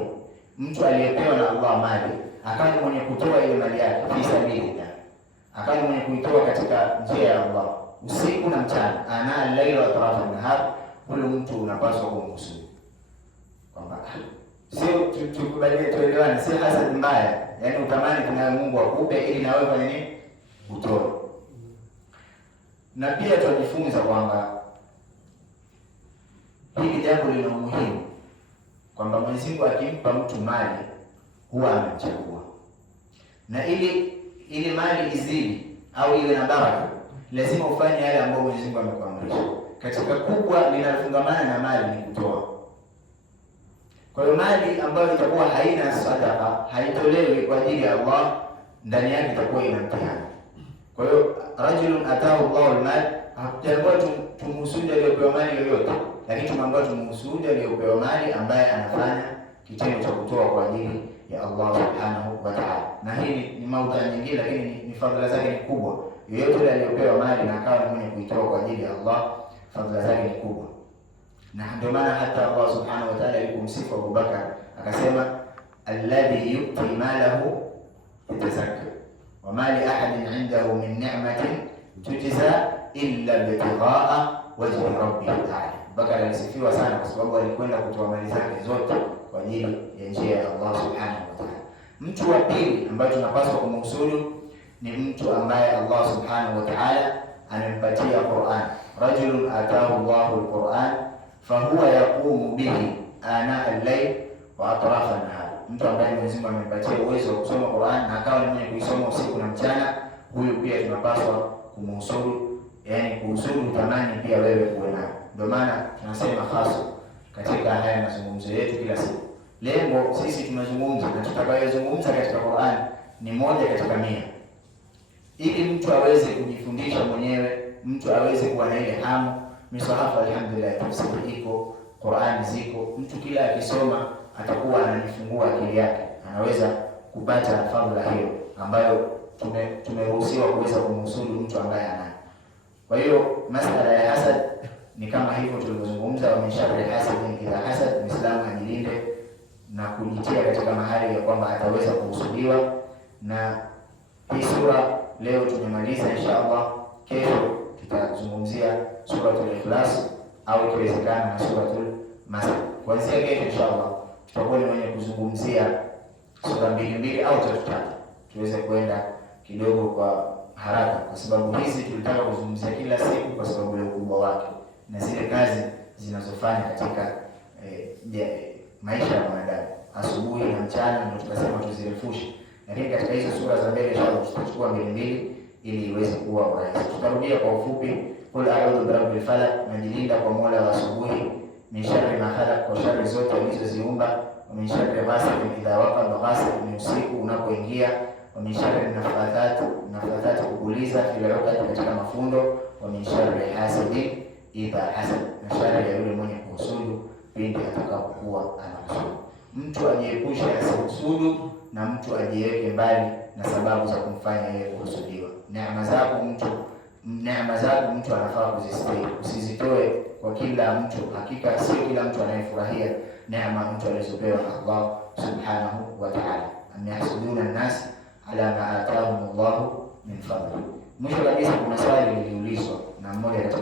mtu aliyepewa na Allah mali akawa ni mwenye kutoa ile mali yake fi sabilillah, akawa ni mwenye kuitoa katika njia ya Allah usiku na mchana, ana al-layla wa atrafa an-nahar. Huyo mtu unapaswa kumhusudu kwamba sio tukubalie, tuelewane, sio hasad mbaya, yaani utamani kuna Mungu akupe ili na wewe fanye nini, utoe. Na pia tunajifunza kwamba hili jambo lina umuhimu, kwamba Mwenyezi Mungu akimpa mtu mali huwa anamchagua, na ili mali izidi au iwe na baraka, lazima ufanye yale ambayo Mwenyezi Mungu amekuamrisha. Katika kubwa linalofungamana na mali ni kutoa. Kwa hiyo mali ambayo itakuwa haina sadaka, haitolewi kwa ajili ya Allah, ndani yake itakuwa ina mtihani. Kwa hiyo rajulun atahu Allahu al-mal, hatujaambiwa tumhusudu aliyopewa mali yoyote, lakini tumeambiwa tumhusudu aliyopewa mali ambaye anafanya kitendo cha kutoa kwa ajili ya Allah subhanahu wa ta'ala. Na hii ni maudhui nyingine, lakini ni fadhila zake ni kubwa. Yoyote yule aliyopewa mali na akawa ni mwenye kuitoa kwa ajili ya Allah, fadhila zake ni kubwa. Na ndio maana hata Allah subhanahu wa ta'ala alipomsifu Abu Bakar akasema, alladhi yu'ti malahu yatazakka wa ma li ahadin 'indahu min ni'matin tujza illa ibtigha'a wajhi rabbih ta'ala. Bakar alisifiwa sana kwa sababu alikwenda kutoa mali zake zote kwa ajili ya njia ya Allah subhanahu wa ta'ala. Mtu wa pili ambaye tunapaswa kumhusudu ni mtu ambaye Allah subhanahu wa ta'ala amempatia Qur'an. Rajulun atahu Allahu al-Qur'an fahuwa yaqumu bihi ana al-layl wa atrafa an-nahar, mtu ambaye Mwenyezi Mungu amempatia uwezo wa kusoma Qur'an na akawa ni mwenye kuisoma usiku na mchana, huyu pia tunapaswa kumhusudu, yani kuhusudu tamani pia wewe kuwe nayo. Ndio maana tunasema hasa katika haya mazungumzo yetu kila siku, lengo sisi tunazungumza na tutakayozungumza katika Qur'an ni moja katika 100, ili mtu aweze kujifundisha mwenyewe, mtu aweze kuwa na ile hamu. Misahafu alhamdulillah, tafsiri iko, Qur'ani ziko, mtu kila akisoma atakuwa anajifungua akili yake, anaweza kupata fadhila hiyo ambayo tumeruhusiwa kuweza kumhusudu mtu ambaye anayo. Kwa hiyo masala ya hasad ni kama hivyo tulivyozungumza, wa min sharri hasadin idha hasad, Muislamu ajilinde na kujitia katika mahali ya kwamba ataweza kuhusudiwa. Na hii sura leo tumemaliza, inshallah kesho tutazungumzia suratul Ikhlas au ikiwezekana na suratul Masad. Kuanzia kesho inshallah tutakuwa ni wenye kuzungumzia sura 2 au 3 tuweze kwenda kidogo kwa haraka, kwa sababu hizi tulitaka kuzungumzia kila siku kwa sababu ya ukubwa wake na zile kazi zinazofanya katika maisha ya mwanadamu, asubuhi na mchana, ndio tukasema tuzirefushe. Lakini katika hizo sura za mbele inshallah tutachukua 2 ili iweze kuwa rahisi. Tutarudia kwa ufupi, qul a'udhu birabbil falaq, najilinda kwa Mola wa asubuhi, min sharri ma khalaq, kwa shari zote alizoziumba, wa min sharri ghasiqin idha waqab, ghasiq ni usiku unapoingia, wa min sharri nafathati, kupuliza, fil 'uqad, katika mafundo, wa min sharri hasidin idha hasad, na shari ya yule mwenye kuhusudu pindi atakapokuwa anahusudu. Mtu ajiepushe asihusudu na mtu ajiweke mbali na sababu za kumfanya yeye kuhusudiwa. Neema zako neema zako mtu anafaa kuzistahili, usizitoe kwa kila mtu. Hakika sio kila mtu anayefurahia neema mtu alizopewa na Allah subhanahu wa ta'ala. Am yahsuduna an-nas ala ma atahum Allah min fadli. Mwisho kabisa kuna swali liliulizwa na mmoja katika